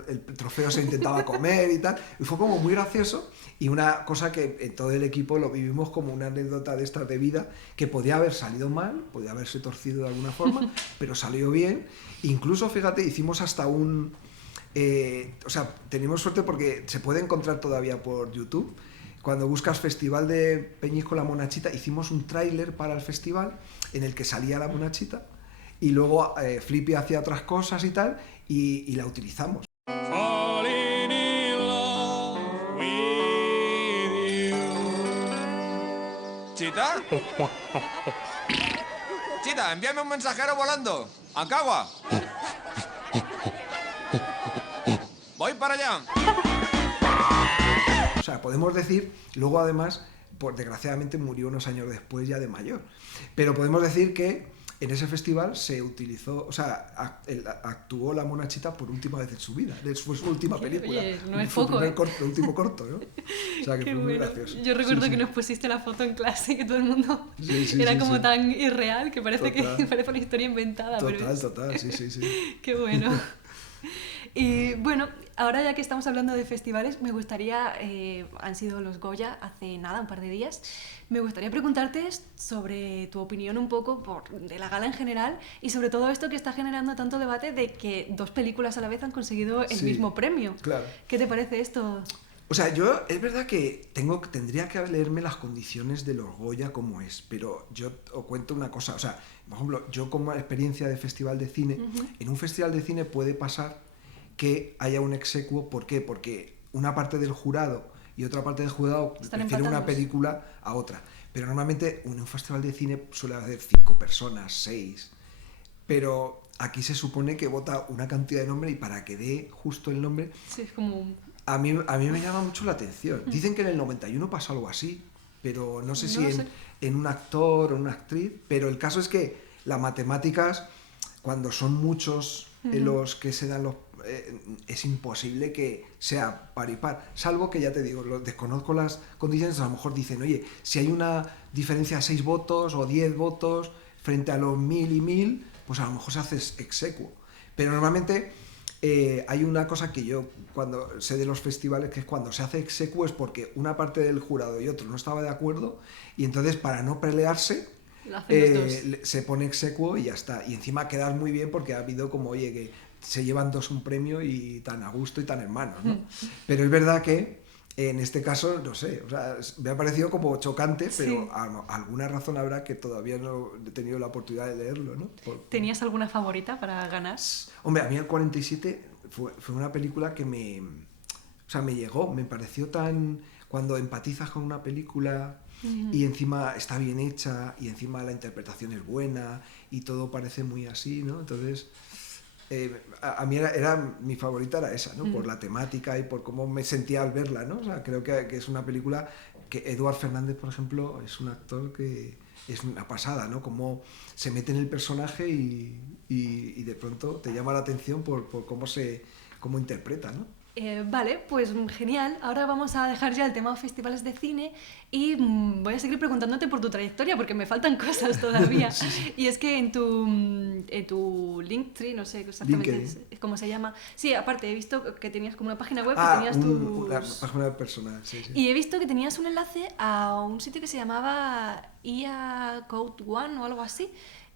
el trofeo se intentaba comer y tal, y fue como muy gracioso y una cosa que en todo el equipo lo vivimos como una anécdota de estas de vida, que podía haber salido mal, podía haberse torcido de alguna forma, pero salió bien. Incluso, fíjate, hicimos hasta o sea, tenemos suerte porque se puede encontrar todavía por YouTube. Cuando buscas Festival de Peñíscola la Mona Chita, hicimos un tráiler para el festival en el que salía la mona Chita y luego Flippy hacía otras cosas y tal y la utilizamos. Falling in love with you. ¿Chita? Chita, envíame un mensajero volando. ¡Ancagua! ¡Voy para allá! O sea, podemos decir, luego además, pues desgraciadamente murió unos años después ya de mayor, pero podemos decir que en ese festival se utilizó, o sea, actuó La Monachita por última vez en su vida, fue su última película. Oye, no es Fue poco, el último corto, ¿no? O sea, que Qué fue muy bueno. gracioso. Yo recuerdo Sí, que sí. nos pusiste la foto en clase, que todo el mundo Sí, era sí, como sí. tan irreal que parece que Total. parece una historia inventada. pero Total, es- total, sí, sí, sí. Qué bueno. Y bueno, ahora ya que estamos hablando de festivales, me gustaría, han sido los Goya hace nada, un par de días, me gustaría preguntarte sobre tu opinión un poco de la gala en general y sobre todo esto que está generando tanto debate de que dos películas a la vez han conseguido el Sí, mismo premio. claro. ¿Qué te parece esto? O sea, yo es verdad que tendría que leerme las condiciones de los Goya como es, pero yo os cuento una cosa, o sea, por ejemplo, yo como experiencia de festival de cine, en un festival de cine puede pasar que haya un exequo, ¿por qué? Porque una parte del jurado y otra parte del jurado Están prefiere una empatados. película a otra, pero normalmente en un festival de cine suele haber 5 personas, 6, pero aquí se supone que vota una cantidad de nombre y para que dé justo el nombre Sí, es como un... a mí me llama mucho la atención. Dicen que en el 91 pasó algo así, pero no sé No si lo sé. en un actor o una actriz, pero el caso es que las matemáticas, cuando son muchos los que se dan es imposible que sea par y par, salvo que ya te digo, desconozco las condiciones, a lo mejor dicen, oye, si hay una diferencia de 6 votos o 10 votos frente a los 1000 y 1000, pues a lo mejor se hace exequo. Pero normalmente hay una cosa que yo cuando sé de los festivales, que es cuando se hace exequo es porque una parte del jurado y otro no estaba de acuerdo y entonces para no pelearse Lo hacen los dos. se pone exequo y ya está. Y encima quedas muy bien porque ha habido como, oye, que se llevan dos un premio y tan a gusto y tan hermanos, ¿no? Pero es verdad que en este caso, no sé, o sea, me ha parecido como chocante, pero Sí. alguna razón habrá que todavía no he tenido la oportunidad de leerlo, ¿no? ¿Tenías alguna favorita para ganar? Hombre, a mí el 47 fue una película que me llegó, me pareció tan... Cuando empatizas con una película y encima está bien hecha y encima la interpretación es buena y todo parece muy así, ¿no? Entonces, a mí mi favorita era esa, ¿no? Por la temática y por cómo me sentía al verla, ¿no? O sea, creo que es una película que Eduard Fernández, por ejemplo, es un actor que es una pasada, ¿no? Cómo se mete en el personaje y de pronto te llama la atención por cómo interpreta, ¿no? Vale, pues genial. Ahora vamos a dejar ya el tema festivales de cine y voy a seguir preguntándote por tu trayectoria porque me faltan cosas todavía. Sí, sí. Y es que en tu Linktree, no sé exactamente LinkedIn. cómo se llama. Sí, aparte he visto que tenías como una página web que Ah, tenías una tus... página personal, sí, sí. Y he visto que tenías un enlace a un sitio que se llamaba IA Code One o algo así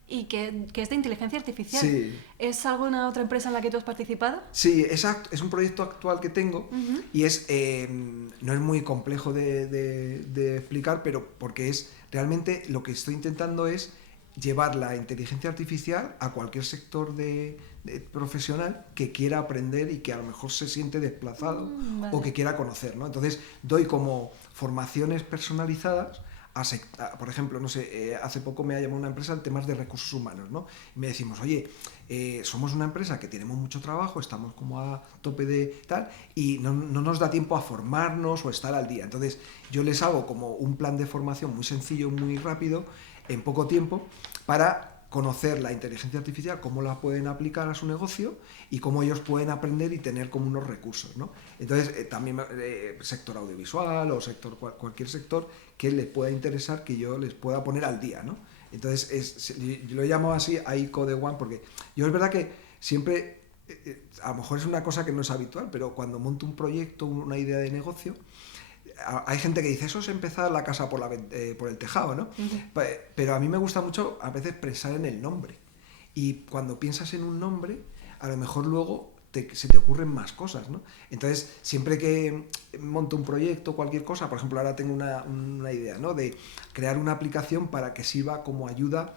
y que es de inteligencia artificial. Sí. ¿Es alguna otra empresa en la que tú has participado? Sí, exacto. Es un proyecto actual que tengo y no es muy complejo de explicar, pero porque realmente lo que estoy intentando es llevar la inteligencia artificial a cualquier sector de profesional que quiera aprender y que a lo mejor se siente desplazado Vale. o que quiera conocer, ¿no? Entonces doy como formaciones personalizadas por ejemplo, no sé, hace poco me ha llamado una empresa en temas de recursos humanos, ¿no? Y me decimos, oye, somos una empresa que tenemos mucho trabajo, estamos como a tope de tal, y no nos da tiempo a formarnos o estar al día. Entonces, yo les hago como un plan de formación muy sencillo, muy rápido, en poco tiempo, para conocer la inteligencia artificial, cómo la pueden aplicar a su negocio y cómo ellos pueden aprender y tener como unos recursos, ¿no? Entonces, también sector audiovisual o cualquier sector que les pueda interesar, que yo les pueda poner al día, ¿no? Entonces, yo lo llamo así AI Code One porque yo es verdad que siempre, a lo mejor es una cosa que no es habitual, pero cuando monto un proyecto, una idea de negocio, hay gente que dice, eso es empezar la casa por el tejado, ¿no? Pero a mí me gusta mucho a veces pensar en el nombre. Y cuando piensas en un nombre, a lo mejor luego se te ocurren más cosas, ¿no? Entonces, siempre que monto un proyecto, cualquier cosa, por ejemplo, ahora tengo una idea, ¿no? De crear una aplicación para que sirva como ayuda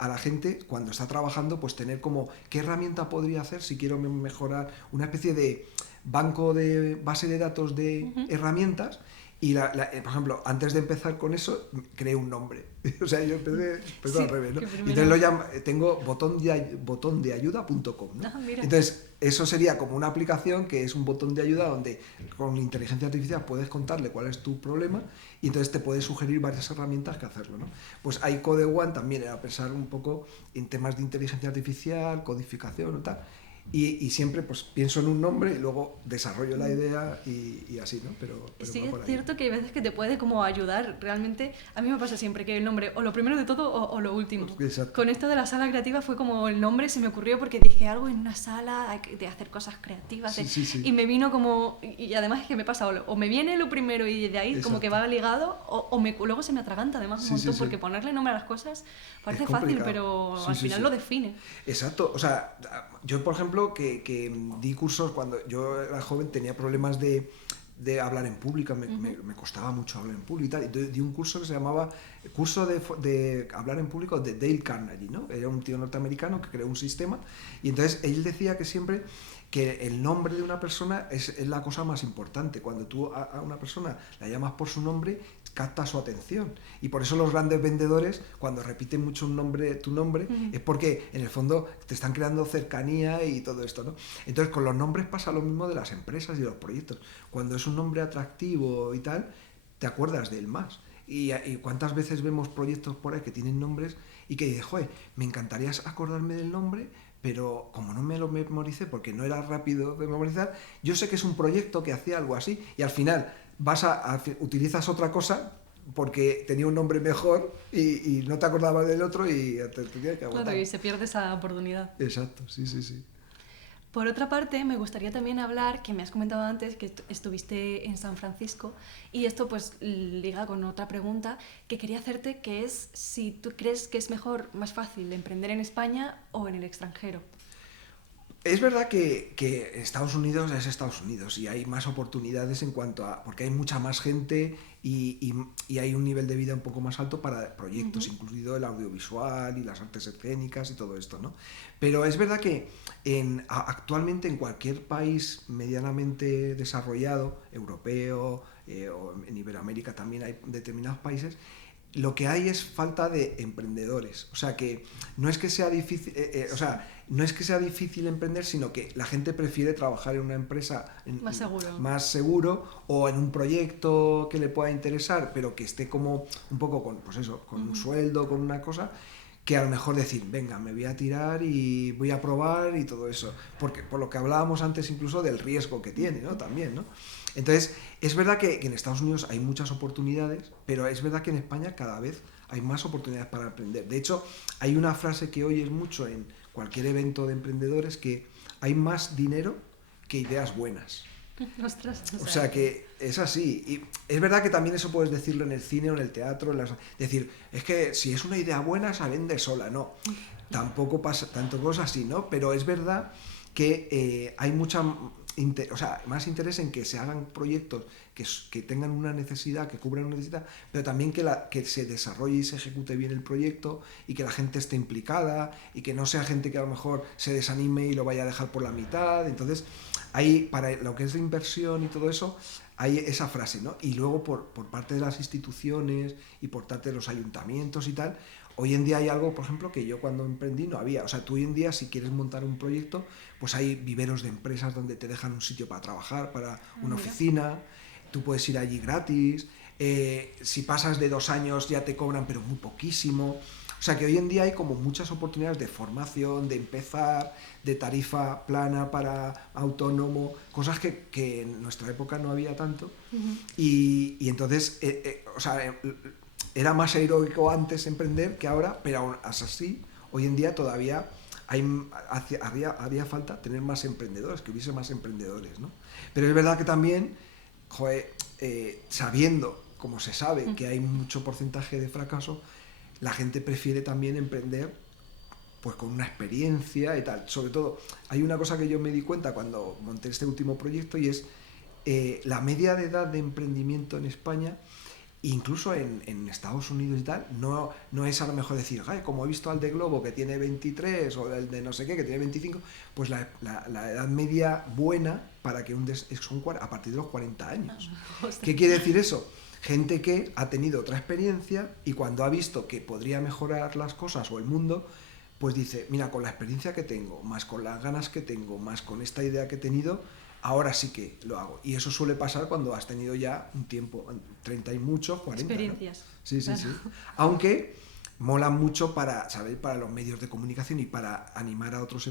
a la gente cuando está trabajando, pues tener como, ¿qué herramienta podría hacer si quiero mejorar una especie de banco de base de datos de herramientas Y, por ejemplo, antes de empezar con eso, creé un nombre. O sea, yo empecé Sí, al revés, ¿no? que Y primero- entonces tengo botondeayuda.com, ¿no? Ah, mira. Entonces, eso sería como una aplicación que es un botón de ayuda donde con inteligencia artificial puedes contarle cuál es tu problema y entonces te puede sugerir varias herramientas que hacerlo, ¿no? Pues ahí Code One también era pensar un poco en temas de inteligencia artificial, codificación o tal. Y siempre pues pienso en un nombre y luego desarrollo la idea y así, ¿no? Pero Sí, va es por ahí. cierto que hay veces que te puede como ayudar. Realmente, a mí me pasa siempre que el nombre, o lo primero de todo o lo último. Exacto. Con esto de la sala creativa fue como el nombre se me ocurrió porque dije algo en una sala de hacer cosas creativas. Sí. Y me vino como. Y además es que me pasa, o me viene lo primero y de ahí como Exacto. que va ligado, luego se me atraganta además un montón, porque ponerle nombre a las cosas parece Es fácil, complicado. pero Sí, al sí, final sí. lo define. Exacto, o sea, yo por ejemplo que di cursos cuando yo era joven, tenía problemas de hablar en público, me costaba mucho hablar en público y tal, y di un curso que se llamaba Curso de Hablar en Público de Dale Carnegie, ¿no? Era un tío norteamericano que creó un sistema y entonces él decía que siempre que el nombre de una persona es la cosa más importante. Cuando tú a una persona la llamas por su nombre, capta su atención. Y por eso los grandes vendedores, cuando repiten mucho tu nombre, es porque en el fondo te están creando cercanía y todo esto, ¿no? Entonces con los nombres pasa lo mismo de las empresas y de los proyectos. Cuando es un nombre atractivo y tal, te acuerdas de él más. Y cuántas veces vemos proyectos por ahí que tienen nombres y que dices, joder, me encantaría acordarme del nombre, pero como no me lo memoricé porque no era rápido de memorizar, yo sé que es un proyecto que hacía algo así y al final utilizas otra cosa porque tenía un nombre mejor y no te acordabas del otro y te tenías que agotar. Claro, y se pierde esa oportunidad. Exacto, sí. Por otra parte, me gustaría también hablar, que me has comentado antes, que estuviste en San Francisco, y esto pues liga con otra pregunta que quería hacerte, que es si tú crees que es mejor, más fácil, emprender en España o en el extranjero. Es verdad que Estados Unidos es Estados Unidos y hay más oportunidades en cuanto a... porque hay mucha más gente y hay un nivel de vida un poco más alto para proyectos, incluido el audiovisual y las artes escénicas y todo esto, ¿no? Pero es verdad que actualmente en cualquier país medianamente desarrollado, europeo o en Iberoamérica también hay determinados países, lo que hay es falta de emprendedores. O sea que no es que sea difícil, no es que sea difícil emprender, sino que la gente prefiere trabajar en una empresa más seguro o en un proyecto que le pueda interesar, pero que esté como un poco con, pues eso, con un sueldo, con una cosa, que a lo mejor decir, venga, me voy a tirar y voy a probar y todo eso. Porque por lo que hablábamos antes incluso del riesgo que tiene, ¿no? También, ¿no? Entonces, es verdad que en Estados Unidos hay muchas oportunidades, pero es verdad que en España cada vez hay más oportunidades para emprender. De hecho, hay una frase que oyes mucho en cualquier evento de emprendedores, que hay más dinero que ideas buenas. Ostras, O sea que es así. Y es verdad que también eso puedes decirlo en el cine o en el teatro. Decir, es que si es una idea buena, se vende sola. No, tampoco es así, ¿no? Pero es verdad que hay mucha... más interés en que se hagan proyectos que tengan una necesidad, que cubran una necesidad, pero también que se desarrolle y se ejecute bien el proyecto y que la gente esté implicada y que no sea gente que a lo mejor se desanime y lo vaya a dejar por la mitad. Entonces, para lo que es la inversión y todo eso, hay esa frase, ¿no? Y luego por parte de las instituciones y por parte de los ayuntamientos y tal, hoy en día hay algo, por ejemplo, que yo cuando emprendí no había. O sea, tú hoy en día, si quieres montar un proyecto, pues hay viveros de empresas donde te dejan un sitio para trabajar, para una oficina, tú puedes ir allí gratis, si pasas de 2 años ya te cobran, pero muy poquísimo. O sea, que hoy en día hay como muchas oportunidades de formación, de empezar, de tarifa plana para autónomo, cosas que en nuestra época no había tanto. Y entonces, era más heroico antes emprender que ahora, pero aún así, hoy en día todavía haría falta tener más emprendedores, que hubiese más emprendedores, ¿no? Pero es verdad que también, sabiendo, como se sabe, que hay mucho porcentaje de fracaso, la gente prefiere también emprender pues con una experiencia y tal. Sobre todo, hay una cosa que yo me di cuenta cuando monté este último proyecto y es la media de edad de emprendimiento en España, incluso en Estados Unidos y tal, no es a lo mejor decir, como he visto al de Globo que tiene 23 o el de no sé qué que tiene 25, pues la edad media buena para que a partir de los 40 años. Ostras. ¿Qué quiere decir eso? Gente que ha tenido otra experiencia y cuando ha visto que podría mejorar las cosas o el mundo, pues dice, mira, con la experiencia que tengo, más con las ganas que tengo, más con esta idea que he tenido, ahora sí que lo hago. Y eso suele pasar cuando has tenido ya un tiempo, 30 y muchos, 40. Experiencias. ¿No? Sí, sí, Claro. sí. Aunque molan mucho para, ¿sabéis? Para los medios de comunicación y para animar a otros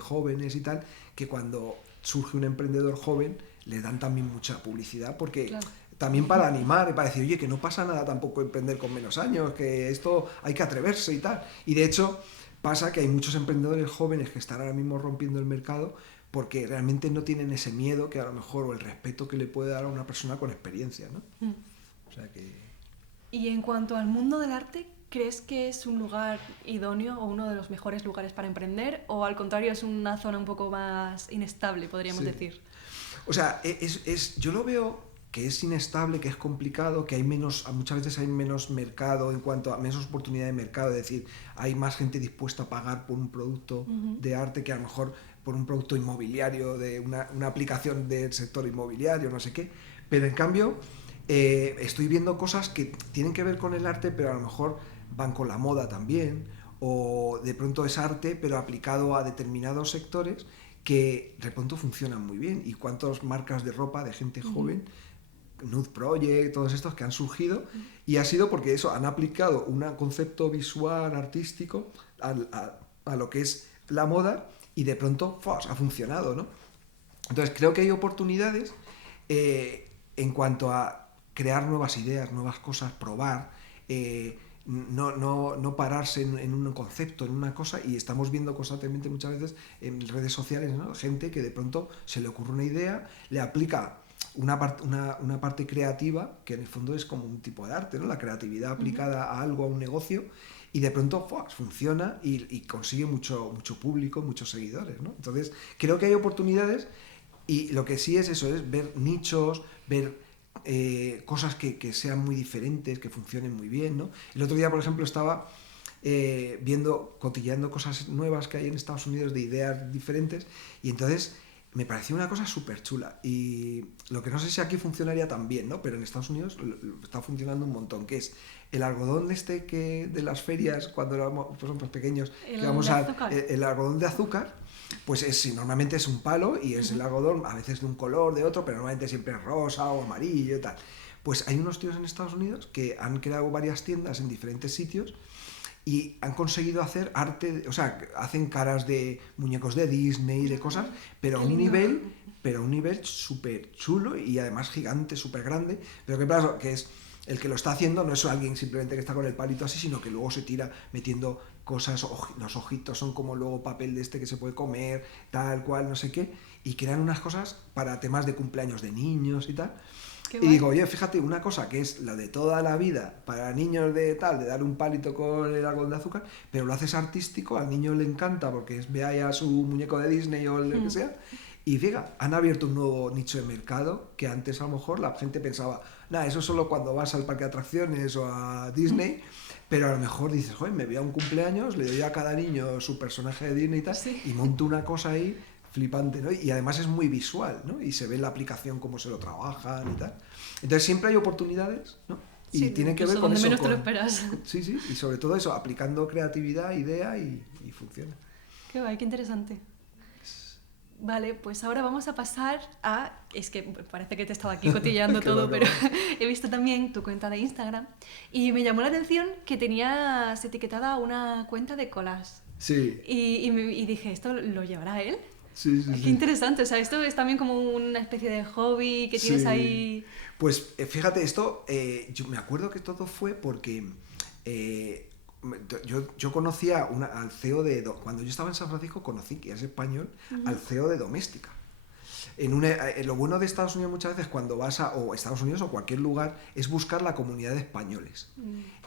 jóvenes y tal, que cuando surge un emprendedor joven, le dan también mucha publicidad, porque... Claro. También para animar y para decir, oye, que no pasa nada tampoco emprender con menos años, que esto hay que atreverse y tal. Y de hecho pasa que hay muchos emprendedores jóvenes que están ahora mismo rompiendo el mercado porque realmente no tienen ese miedo que a lo mejor o el respeto que le puede dar a una persona con experiencia, ¿no? Mm. O sea que... Y en cuanto al mundo del arte, ¿crees que es un lugar idóneo o uno de los mejores lugares para emprender? ¿O al contrario es una zona un poco más inestable, podríamos Sí. decir? O sea, yo lo veo que es inestable, que es complicado, que hay muchas veces hay menos mercado en cuanto a menos oportunidad de mercado, es decir, hay más gente dispuesta a pagar por un producto de arte que a lo mejor por un producto inmobiliario, de una aplicación del sector inmobiliario, no sé qué. Pero en cambio, estoy viendo cosas que tienen que ver con el arte, pero a lo mejor van con la moda también, o de pronto es arte, pero aplicado a determinados sectores que de pronto funcionan muy bien. Y cuántas marcas de ropa de gente joven, Nude Project, todos estos que han surgido, y ha sido porque eso, han aplicado un concepto visual, artístico, a lo que es la moda, y de pronto ha funcionado, ¿no? Entonces creo que hay oportunidades en cuanto a crear nuevas ideas, nuevas cosas, probar, no pararse en un concepto, en una cosa, y estamos viendo constantemente muchas veces en redes sociales, ¿no? Gente que de pronto se le ocurre una idea, le aplica una parte creativa, que en el fondo es como un tipo de arte, ¿no? La creatividad aplicada a algo, a un negocio, y de pronto funciona y consigue mucho público, muchos seguidores, ¿no? Entonces creo que hay oportunidades, y lo que sí es eso, es ver nichos, ver cosas que sean muy diferentes, que funcionen muy bien, ¿no? El otro día, por ejemplo, estaba cotilleando cosas nuevas que hay en Estados Unidos de ideas diferentes, y entonces me pareció una cosa súper chula, y lo que no sé si aquí funcionaría tan bien, ¿no? Pero en Estados Unidos está funcionando un montón, que es el algodón de las ferias cuando éramos pues pequeños, el algodón de azúcar, pues normalmente es un palo y es el algodón, a veces de un color, de otro, pero normalmente siempre es rosa o amarillo y tal. Pues hay unos tíos en Estados Unidos que han creado varias tiendas en diferentes sitios y han conseguido hacer arte, o sea, hacen caras de muñecos de Disney, de cosas, pero a un nivel súper chulo y además gigante, súper grande, pero que claro, que es el que lo está haciendo no es alguien simplemente que está con el palito así, sino que luego se tira metiendo cosas, los ojitos son como luego papel de que se puede comer, tal cual, no sé qué, y crean unas cosas para temas de cumpleaños de niños y tal. Y digo, oye, fíjate, una cosa que es la de toda la vida para niños de dar un palito con el algodón de azúcar, pero lo haces artístico, al niño le encanta porque ve ahí a su muñeco de Disney o lo que sea, y fíjate, han abierto un nuevo nicho de mercado que antes a lo mejor la gente pensaba, nada, eso solo cuando vas al parque de atracciones o a Disney, pero a lo mejor dices, joder, me voy a un cumpleaños, le doy a cada niño su personaje de Disney y tal, y monto una cosa ahí flipante, ¿no? Y además es muy visual, ¿no? Y se ve en la aplicación cómo se lo trabajan y tal. Entonces siempre hay oportunidades, ¿no? Y sí, tiene que ver con donde eso. Menos te lo esperas. Sí, sí, y sobre todo eso, aplicando creatividad, idea y funciona. Qué guay, qué interesante. Vale, pues ahora vamos a pasar a... Es que parece que te estaba aquí cotilleando todo, pero he visto también tu cuenta de Instagram y me llamó la atención que tenías etiquetada una cuenta de collage. Sí. Y dije, ¿esto lo llevará él? Sí, Qué interesante, o sea, esto es también como una especie de hobby que tienes ahí... Pues fíjate, esto, yo me acuerdo que todo fue porque yo conocía al CEO cuando yo estaba en San Francisco conocí, que es español, al CEO de Doméstica. Lo bueno de Estados Unidos muchas veces cuando vas o Estados Unidos o cualquier lugar es buscar la comunidad de españoles.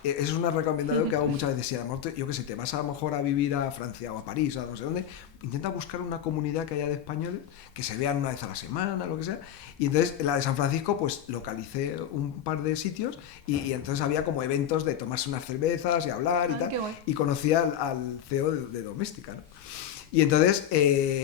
Es una recomendación que hago muchas veces. Si a lo mejor yo que sé, te vas a lo mejor a vivir a Francia o a París o a no sé dónde, intenta buscar una comunidad que haya de españoles, que se vean una vez a la semana, lo que sea. Y entonces la de San Francisco pues localicé un par de sitios y entonces había como eventos de tomarse unas cervezas y hablar y tal. Y conocí al CEO de Doméstica, ¿no? Y entonces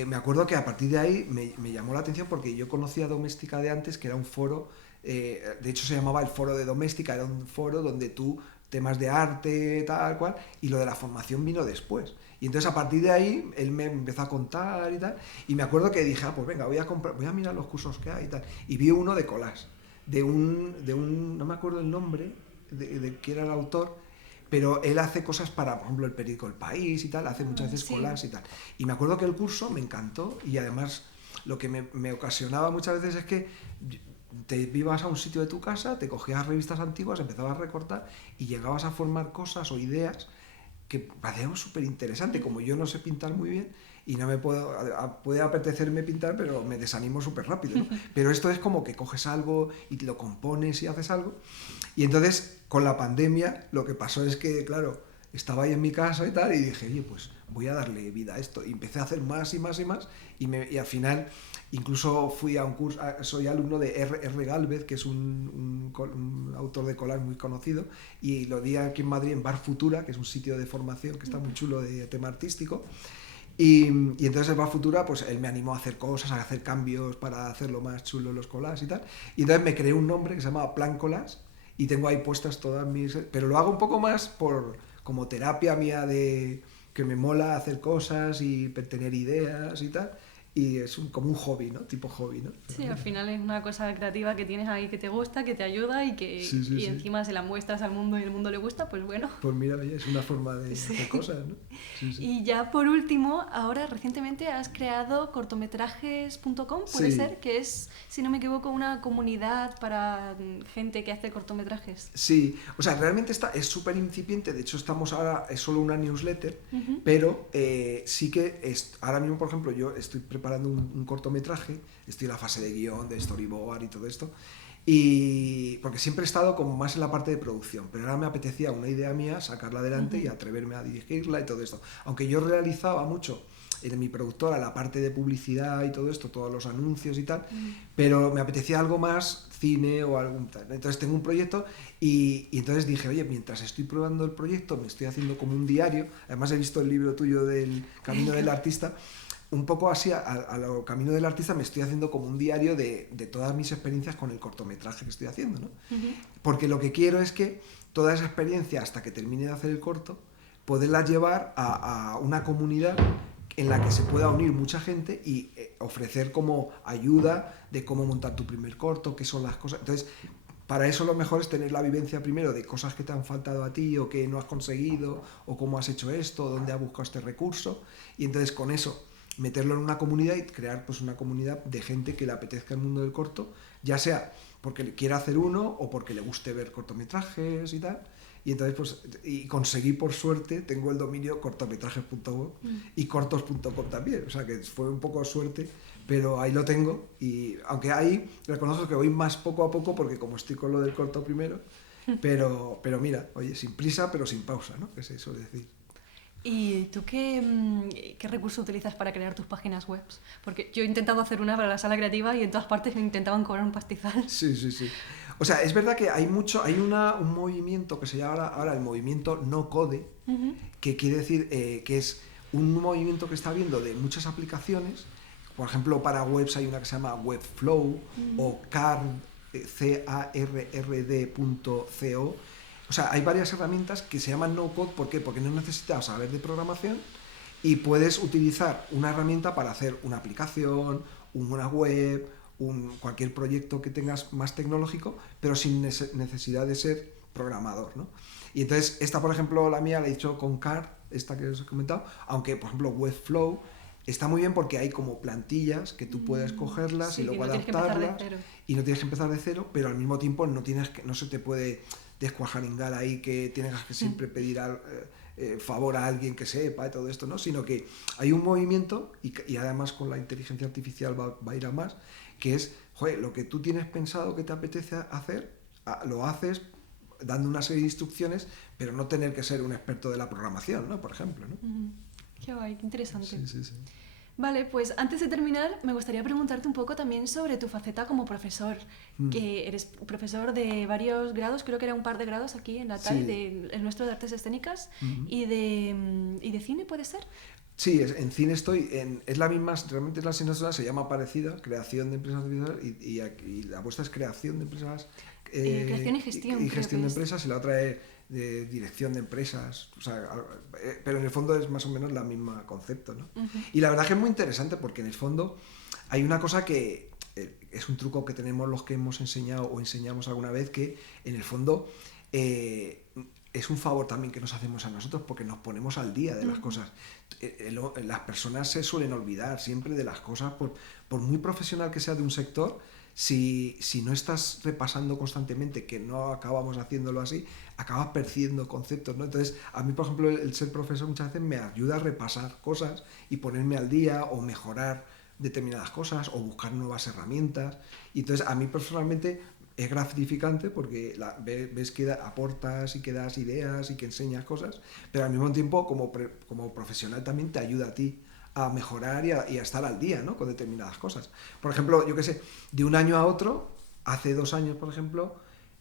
me acuerdo que a partir de ahí me llamó la atención porque yo conocía Doméstica de antes, que era un foro, de hecho se llamaba el Foro de Doméstica, era un foro donde tú, temas de arte, tal cual, y lo de la formación vino después. Y entonces a partir de ahí él me empezó a contar y tal, y me acuerdo que dije, pues venga, voy a mirar los cursos que hay y tal. Y vi uno de collage, de un no me acuerdo el nombre, de quién era el autor, pero él hace cosas para, por ejemplo, el periódico El País y tal, hace muchas veces sí. collages y tal. Y me acuerdo que el curso me encantó y además lo que me ocasionaba muchas veces es que te ibas a un sitio de tu casa, te cogías revistas antiguas, empezabas a recortar y llegabas a formar cosas o ideas que parecían súper interesante. Como yo no sé pintar muy bien y no me puede apetecerme pintar, pero me desanimo súper rápido, ¿no? Pero esto es como que coges algo y lo compones y haces algo. Y entonces, con la pandemia, lo que pasó es que, claro, estaba ahí en mi casa y tal, y dije, oye, pues voy a darle vida a esto. Y empecé a hacer más y más y más, y al final incluso fui a un curso, soy alumno de R. Gálvez, que es un autor de collage muy conocido, y lo di aquí en Madrid en Bar Futura, que es un sitio de formación que está muy chulo de tema artístico. Y entonces el Bar Futura, pues él me animó a hacer cosas, a hacer cambios para hacerlo más chulo los collages y tal. Y entonces me creé un nombre que se llamaba Plan Collage, y tengo ahí puestas todas mis... Pero lo hago un poco más como terapia mía de que me mola hacer cosas y tener ideas y tal. Y es como un hobby, ¿no? Tipo hobby, ¿no? Sí, al final es una cosa creativa que tienes ahí que te gusta, que te ayuda y que sí. encima se la muestras al mundo y el mundo le gusta, pues bueno. Pues mira, oye, es una forma de hacer cosas, ¿no? Sí. Y ya por último, ahora recientemente has creado cortometrajes.com, puede ser, que es, si no me equivoco, una comunidad para gente que hace cortometrajes. Sí, o sea, realmente es súper incipiente, de hecho estamos ahora, es solo una newsletter, pero sí que ahora mismo, por ejemplo, yo estoy preparando un cortometraje, estoy en la fase de guión, de storyboard y todo esto, y porque siempre he estado como más en la parte de producción, pero ahora me apetecía una idea mía, sacarla adelante y atreverme a dirigirla y todo esto. Aunque yo realizaba mucho en mi productora la parte de publicidad y todo esto, todos los anuncios y tal, pero me apetecía algo más cine o algún tal. Entonces tengo un proyecto y entonces dije, oye, mientras estoy probando el proyecto me estoy haciendo como un diario. Además he visto el libro tuyo del Camino del Artista, un poco así a lo Camino del Artista me estoy haciendo como un diario de todas mis experiencias con el cortometraje que estoy haciendo, ¿no? Porque lo que quiero es que toda esa experiencia, hasta que termine de hacer el corto, poderla llevar a una comunidad en la que se pueda unir mucha gente y ofrecer como ayuda de cómo montar tu primer corto, qué son las cosas. Entonces, para eso lo mejor es tener la vivencia primero de cosas que te han faltado a ti o que no has conseguido, o cómo has hecho esto, o dónde has buscado este recurso, y entonces con eso meterlo en una comunidad y crear pues una comunidad de gente que le apetezca el mundo del corto, ya sea porque quiera hacer uno o porque le guste ver cortometrajes y tal. Y entonces pues y conseguí, por suerte, tengo el dominio cortometrajes.com y cortos.com también, o sea que fue un poco suerte, pero ahí lo tengo. Y aunque ahí reconozco que voy más poco a poco porque como estoy con lo del corto primero, pero mira, oye, sin prisa pero sin pausa, ¿no? Que se suele decir. ¿Y tú qué recurso utilizas para crear tus páginas web? Porque yo he intentado hacer una para la sala creativa y en todas partes me intentaban cobrar un pastizal. Sí. O sea, es verdad que hay un movimiento que se llama ahora el movimiento no code, que quiere decir que es un movimiento que está habiendo de muchas aplicaciones. Por ejemplo, para webs hay una que se llama Webflow o Carrd, carrd.co. O sea, hay varias herramientas que se llaman no-code. ¿Por qué? Porque no necesitas saber de programación y puedes utilizar una herramienta para hacer una aplicación, una web, cualquier proyecto que tengas más tecnológico, pero sin necesidad de ser programador, ¿no? Y entonces, esta, por ejemplo, la mía la he hecho con Carrd, esta que os he comentado, aunque, por ejemplo, Webflow está muy bien porque hay como plantillas que tú puedes cogerlas y luego adaptarlas y no tienes que empezar de cero, pero al mismo tiempo no se te puede descuajaringar ahí que tienes que siempre pedir favor a alguien que sepa y todo esto, ¿no? Sino que hay un movimiento y además con la inteligencia artificial va a ir a más, que es, joder, lo que tú tienes pensado que te apetece hacer, lo haces dando una serie de instrucciones, pero no tener que ser un experto de la programación, ¿no? Por ejemplo, ¿no? Qué guay, qué interesante. Sí. Vale, pues antes de terminar, me gustaría preguntarte un poco también sobre tu faceta como profesor, que eres profesor de varios grados, creo que era un par de grados aquí en la TAI, el nuestro de Artes Escénicas y de cine, ¿puede ser? Sí, en cine es la misma, realmente es la asignatura, se llama parecida, creación de empresas y la vuestra es creación de empresas. Creación y gestión. Y creo gestión que de es. empresas, y la otra es de dirección de empresas, o sea, pero en el fondo es más o menos el mismo concepto, ¿no? Y la verdad que es muy interesante porque en el fondo hay una cosa que es un truco que tenemos los que hemos enseñado o enseñamos alguna vez, que en el fondo es un favor también que nos hacemos a nosotros porque nos ponemos al día de las cosas. Las personas se suelen olvidar siempre de las cosas, por muy profesional que sea de un sector. Si no estás repasando constantemente, que no acabamos haciéndolo así, acabas perdiendo conceptos, ¿no? Entonces, a mí, por ejemplo, el ser profesor muchas veces me ayuda a repasar cosas y ponerme al día o mejorar determinadas cosas o buscar nuevas herramientas. Y entonces, a mí personalmente es gratificante porque ves que aportas y que das ideas y que enseñas cosas, pero al mismo tiempo, como profesional, también te ayuda a ti a mejorar y a estar al día, ¿no? Con determinadas cosas. Por ejemplo, yo qué sé, de un año a otro, hace 2 años, por ejemplo,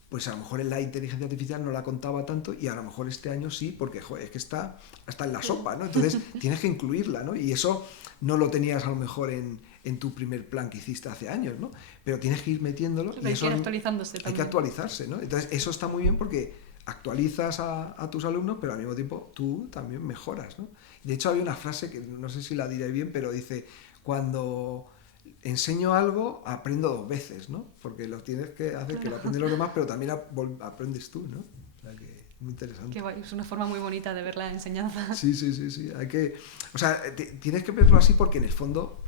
pues a lo mejor en la inteligencia artificial no la contaba tanto y a lo mejor este año sí, porque joder, es que está en la sopa, ¿no? Entonces tienes que incluirla, ¿no? Y eso no lo tenías a lo mejor en tu primer plan que hiciste hace años, ¿no? Pero tienes que ir metiéndolo. Pero hay que ir actualizándose también. Hay que actualizarse, ¿no? Entonces eso está muy bien porque actualizas a tus alumnos, pero al mismo tiempo tú también mejoras, ¿no? De hecho, había una frase que no sé si la diré bien, pero dice: cuando enseño algo, aprendo 2 veces, ¿no? Porque lo tienes que hacer, claro, que lo aprenden los demás, pero también aprendes tú, ¿no? O sea, que muy interesante. Que es una forma muy bonita de ver la enseñanza. Sí. Hay que, o sea, tienes que verlo así porque en el fondo,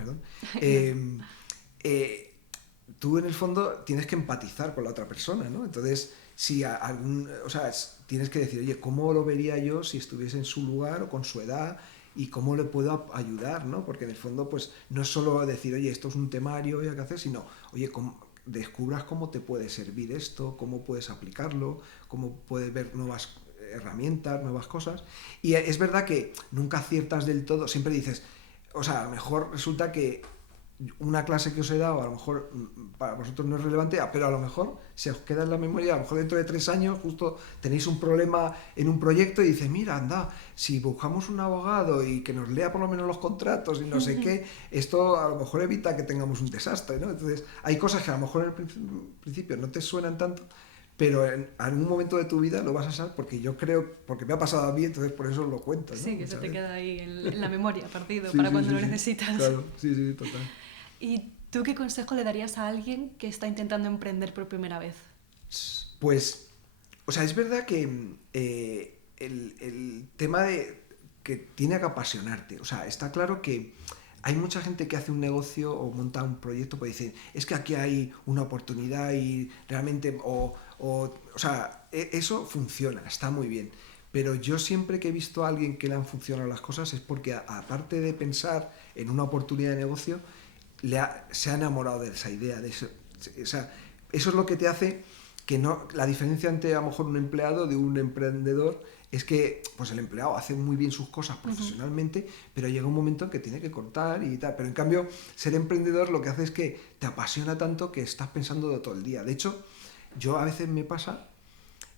tú en el fondo tienes que empatizar con la otra persona, ¿no? Entonces, si tienes que decir, oye, ¿cómo lo vería yo si estuviese en su lugar o con su edad? ¿Y cómo le puedo ayudar, ¿no? Porque en el fondo, pues, no es solo decir, oye, esto es un temario, hay que hacer, sino, oye, descubras cómo te puede servir esto, cómo puedes aplicarlo, cómo puedes ver nuevas herramientas, nuevas cosas. Y es verdad que nunca aciertas del todo, siempre dices, o sea, a lo mejor resulta que una clase que os he dado a lo mejor para vosotros no es relevante, pero a lo mejor se os queda en la memoria, a lo mejor dentro de 3 años justo tenéis un problema en un proyecto y dices, mira, anda, si buscamos un abogado y que nos lea por lo menos los contratos y no sé qué, esto a lo mejor evita que tengamos un desastre, ¿no? Entonces hay cosas que a lo mejor en el principio no te suenan tanto, pero en algún momento de tu vida lo vas a saber, porque yo creo, porque me ha pasado a mí, entonces por eso lo cuento, ¿no? Sí, que se te queda ahí en la memoria, partido, Sí, para sí, cuando sí, lo sí. necesitas. Claro, sí, total. ¿Y tú qué consejo le darías a alguien que está intentando emprender por primera vez? Pues, o sea, es verdad que el tema de que tiene que apasionarte, o sea, está claro que hay mucha gente que hace un negocio o monta un proyecto, pues dicen, es que aquí hay una oportunidad y realmente, o sea, eso funciona, está muy bien. Pero yo siempre que he visto a alguien que le han funcionado las cosas es porque, aparte de pensar en una oportunidad de negocio, se ha enamorado de esa idea, de eso. O sea, eso es lo que te hace que no. La diferencia entre a lo mejor un empleado de un emprendedor es que pues el empleado hace muy bien sus cosas profesionalmente, pero llega un momento en que tiene que cortar y tal. Pero en cambio, ser emprendedor lo que hace es que te apasiona tanto que estás pensando de todo el día. De hecho, yo a veces me pasa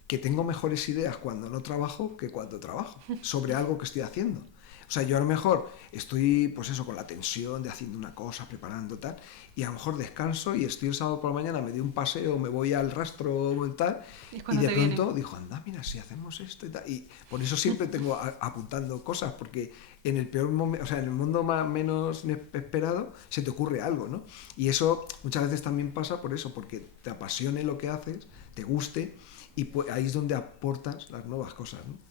que tengo mejores ideas cuando no trabajo que cuando trabajo sobre algo que estoy haciendo. O sea, yo a lo mejor estoy, pues eso, con la tensión de haciendo una cosa, preparando tal, y a lo mejor descanso y estoy el sábado por la mañana, me doy un paseo, me voy al rastro y tal, y de pronto digo, anda, mira, si hacemos esto y tal. Y por eso siempre tengo apuntando cosas, porque en el peor momento, o sea, en el mundo menos esperado, se te ocurre algo, ¿no? Y eso muchas veces también pasa por eso, porque te apasione lo que haces, te guste, y pues ahí es donde aportas las nuevas cosas, ¿no?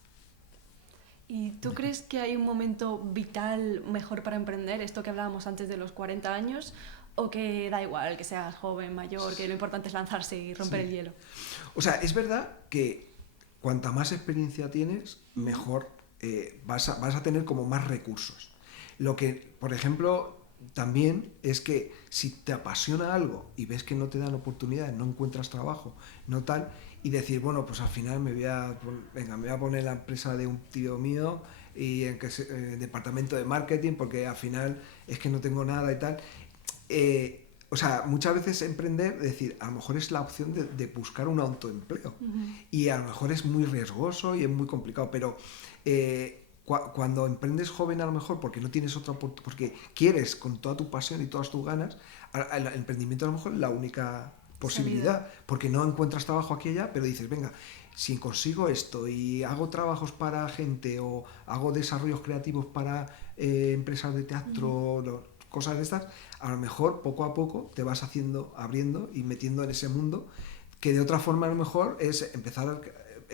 ¿Y tú crees que hay un momento vital mejor para emprender, esto que hablábamos antes de los 40 años, o que da igual, que seas joven, mayor, que lo importante es lanzarse y romper el hielo? O sea, es verdad que cuanta más experiencia tienes, mejor vas a tener como más recursos. Lo que, por ejemplo, también es que si te apasiona algo y ves que no te dan oportunidades, no encuentras trabajo, no tal, y decir, bueno, pues al final me voy a poner en la empresa de un tío mío y en el departamento de marketing, porque al final es que no tengo nada y tal. O sea, muchas veces emprender, es decir, a lo mejor es la opción de buscar un autoempleo. Y a lo mejor es muy riesgoso y es muy complicado, pero cuando emprendes joven a lo mejor porque no tienes otra oportunidad, porque quieres con toda tu pasión y todas tus ganas, el emprendimiento a lo mejor es la única posibilidad, porque no encuentras trabajo aquí y allá, pero dices, venga, si consigo esto y hago trabajos para gente o hago desarrollos creativos para empresas de teatro, cosas de estas, a lo mejor poco a poco te vas abriendo y metiendo en ese mundo, que de otra forma a lo mejor es empezar a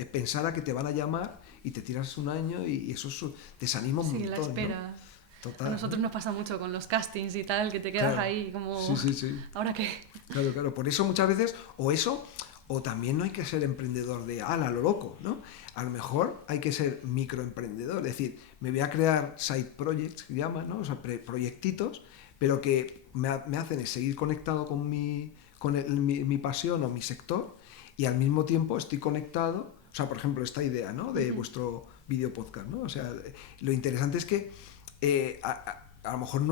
pensar a que te van a llamar y te tiras un año y eso desanima un montón. Sí, la espera. ¿no? Total, A nosotros nos pasa mucho con los castings y tal, que te quedas ahí como... Sí. ¿Ahora qué? Claro. Por eso muchas veces, o también no hay que ser emprendedor de ala, lo loco, ¿no? A lo mejor hay que ser microemprendedor, es decir, me voy a crear side projects, que llaman, ¿no? O sea, proyectitos, pero que me hacen seguir conectado con mi pasión o mi sector y al mismo tiempo estoy conectado, o sea, por ejemplo, esta idea, ¿no? De vuestro video podcast, ¿no? O sea, lo interesante es que a lo mejor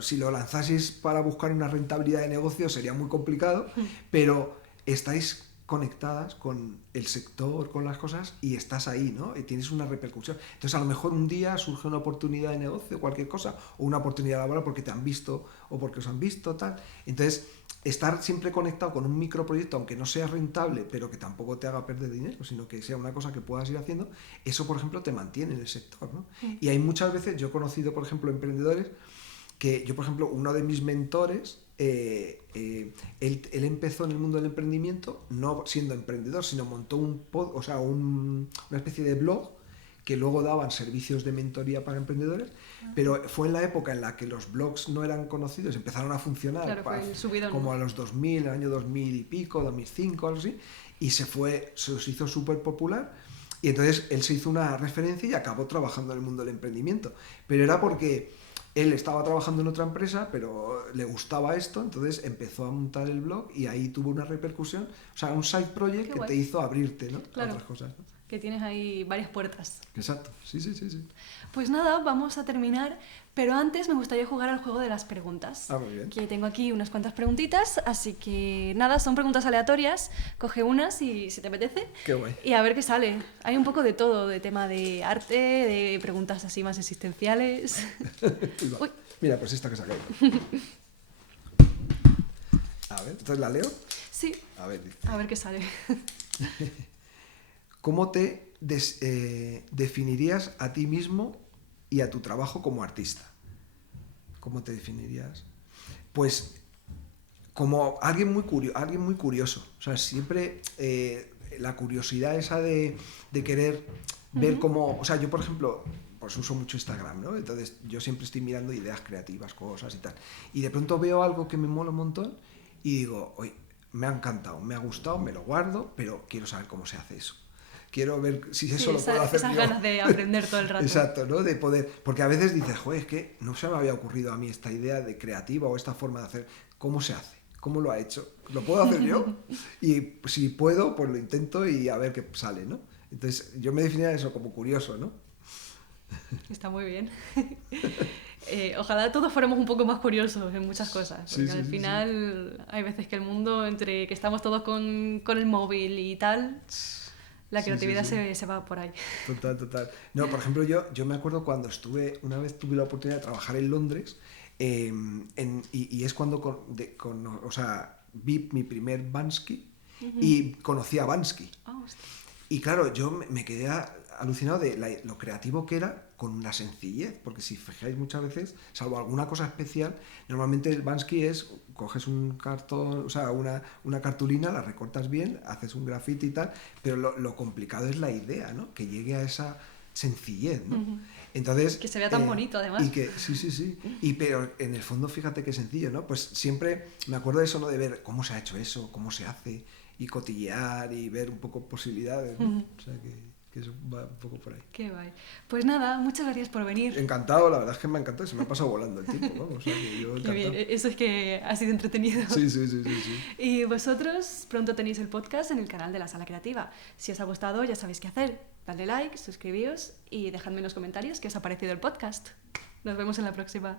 si lo lanzaseis para buscar una rentabilidad de negocio sería muy complicado, pero estáis conectadas con el sector, con las cosas y estás ahí, ¿no? Y tienes una repercusión. Entonces a lo mejor un día surge una oportunidad de negocio, cualquier cosa, o una oportunidad laboral porque te han visto o porque os han visto, tal. Entonces estar siempre conectado con un microproyecto, aunque no sea rentable, pero que tampoco te haga perder dinero, sino que sea una cosa que puedas ir haciendo, eso, por ejemplo, te mantiene en el sector, ¿no? Y hay muchas veces, yo he conocido, por ejemplo, emprendedores que yo, por ejemplo, uno de mis mentores, él empezó en el mundo del emprendimiento no siendo emprendedor, sino montó una especie de blog que luego daban servicios de mentoría para emprendedores, pero fue en la época en la que los blogs no eran conocidos, empezaron a funcionar, Claro, fue el subidón, como ¿no? a los 2000, el año 2000 y pico, 2005, algo así, y se los hizo súper popular, y entonces él se hizo una referencia y acabó trabajando en el mundo del emprendimiento, pero era porque él estaba trabajando en otra empresa, pero le gustaba esto, entonces empezó a montar el blog y ahí tuvo una repercusión, o sea, un side project que te hizo abrirte, ¿no? Claro. A otras cosas, ¿no? Que tienes ahí varias puertas. Exacto, sí. Pues nada, vamos a terminar, pero antes me gustaría jugar al juego de las preguntas. Ah, muy bien. Que tengo aquí unas cuantas preguntitas, así que nada, son preguntas aleatorias, coge unas si te apetece. Qué guay. Y a ver qué sale. Hay un poco de todo, de tema de arte, de preguntas así más existenciales. Uy. Mira, pues esta que se ha caído. A ver, entonces la leo. Sí, A ver, dice. a ver qué sale. ¿Cómo te definirías a ti mismo y a tu trabajo como artista? ¿Cómo te definirías? Pues como alguien muy curioso. O sea, siempre la curiosidad esa de querer ver cómo... O sea, yo, por ejemplo, pues uso mucho Instagram, ¿no? Entonces yo siempre estoy mirando ideas creativas, cosas y tal. Y de pronto veo algo que me mola un montón y digo, oye, me ha encantado, me ha gustado, me lo guardo, pero quiero saber cómo se hace eso. Quiero ver si eso lo puedo hacer esas yo. ganas de aprender todo el rato. Exacto, ¿no? De poder... Porque a veces dices, joder, es que no se me había ocurrido a mí esta idea de creativa o esta forma de hacer. ¿Cómo se hace? ¿Cómo lo ha hecho? ¿Lo puedo hacer yo? Y si puedo, pues lo intento y a ver qué sale, ¿no? Entonces, yo me definiría eso como curioso, ¿no? Está muy bien. Ojalá todos fuéramos un poco más curiosos en muchas cosas, porque al final hay veces que el mundo, entre que estamos todos con el móvil y tal, la creatividad se va por ahí. Total. No, por ejemplo, yo me acuerdo cuando una vez tuve la oportunidad de trabajar en Londres, y es cuando vi mi primer Banksy y conocí a Banksy. Oh, hostia. Y claro, yo me quedé alucinado de lo creativo que era con una sencillez, porque si fijáis muchas veces, salvo alguna cosa especial, normalmente el Banksy coges un cartón, o sea, una cartulina, la recortas bien, haces un grafiti y tal, pero lo complicado es la idea, ¿no? Que llegue a esa sencillez, ¿no? Entonces, que se vea tan bonito, además. Y que, sí. Pero en el fondo, fíjate qué sencillo, ¿no? Pues siempre me acuerdo de eso, ¿no? De ver cómo se ha hecho eso, cómo se hace, y cotillear y ver un poco posibilidades, ¿no? O sea que eso va un poco por ahí. Qué guay. Pues nada, muchas gracias por venir. Encantado, la verdad es que me ha encantado, se me ha pasado volando el tiempo, vamos. O sea, que yo Qué bien, eso es que ha sido entretenido. Sí. Y vosotros pronto tenéis el podcast en el canal de La Sala Creativa. Si os ha gustado, ya sabéis qué hacer. Dadle like, suscribíos y dejadme en los comentarios qué os ha parecido el podcast. Nos vemos en la próxima.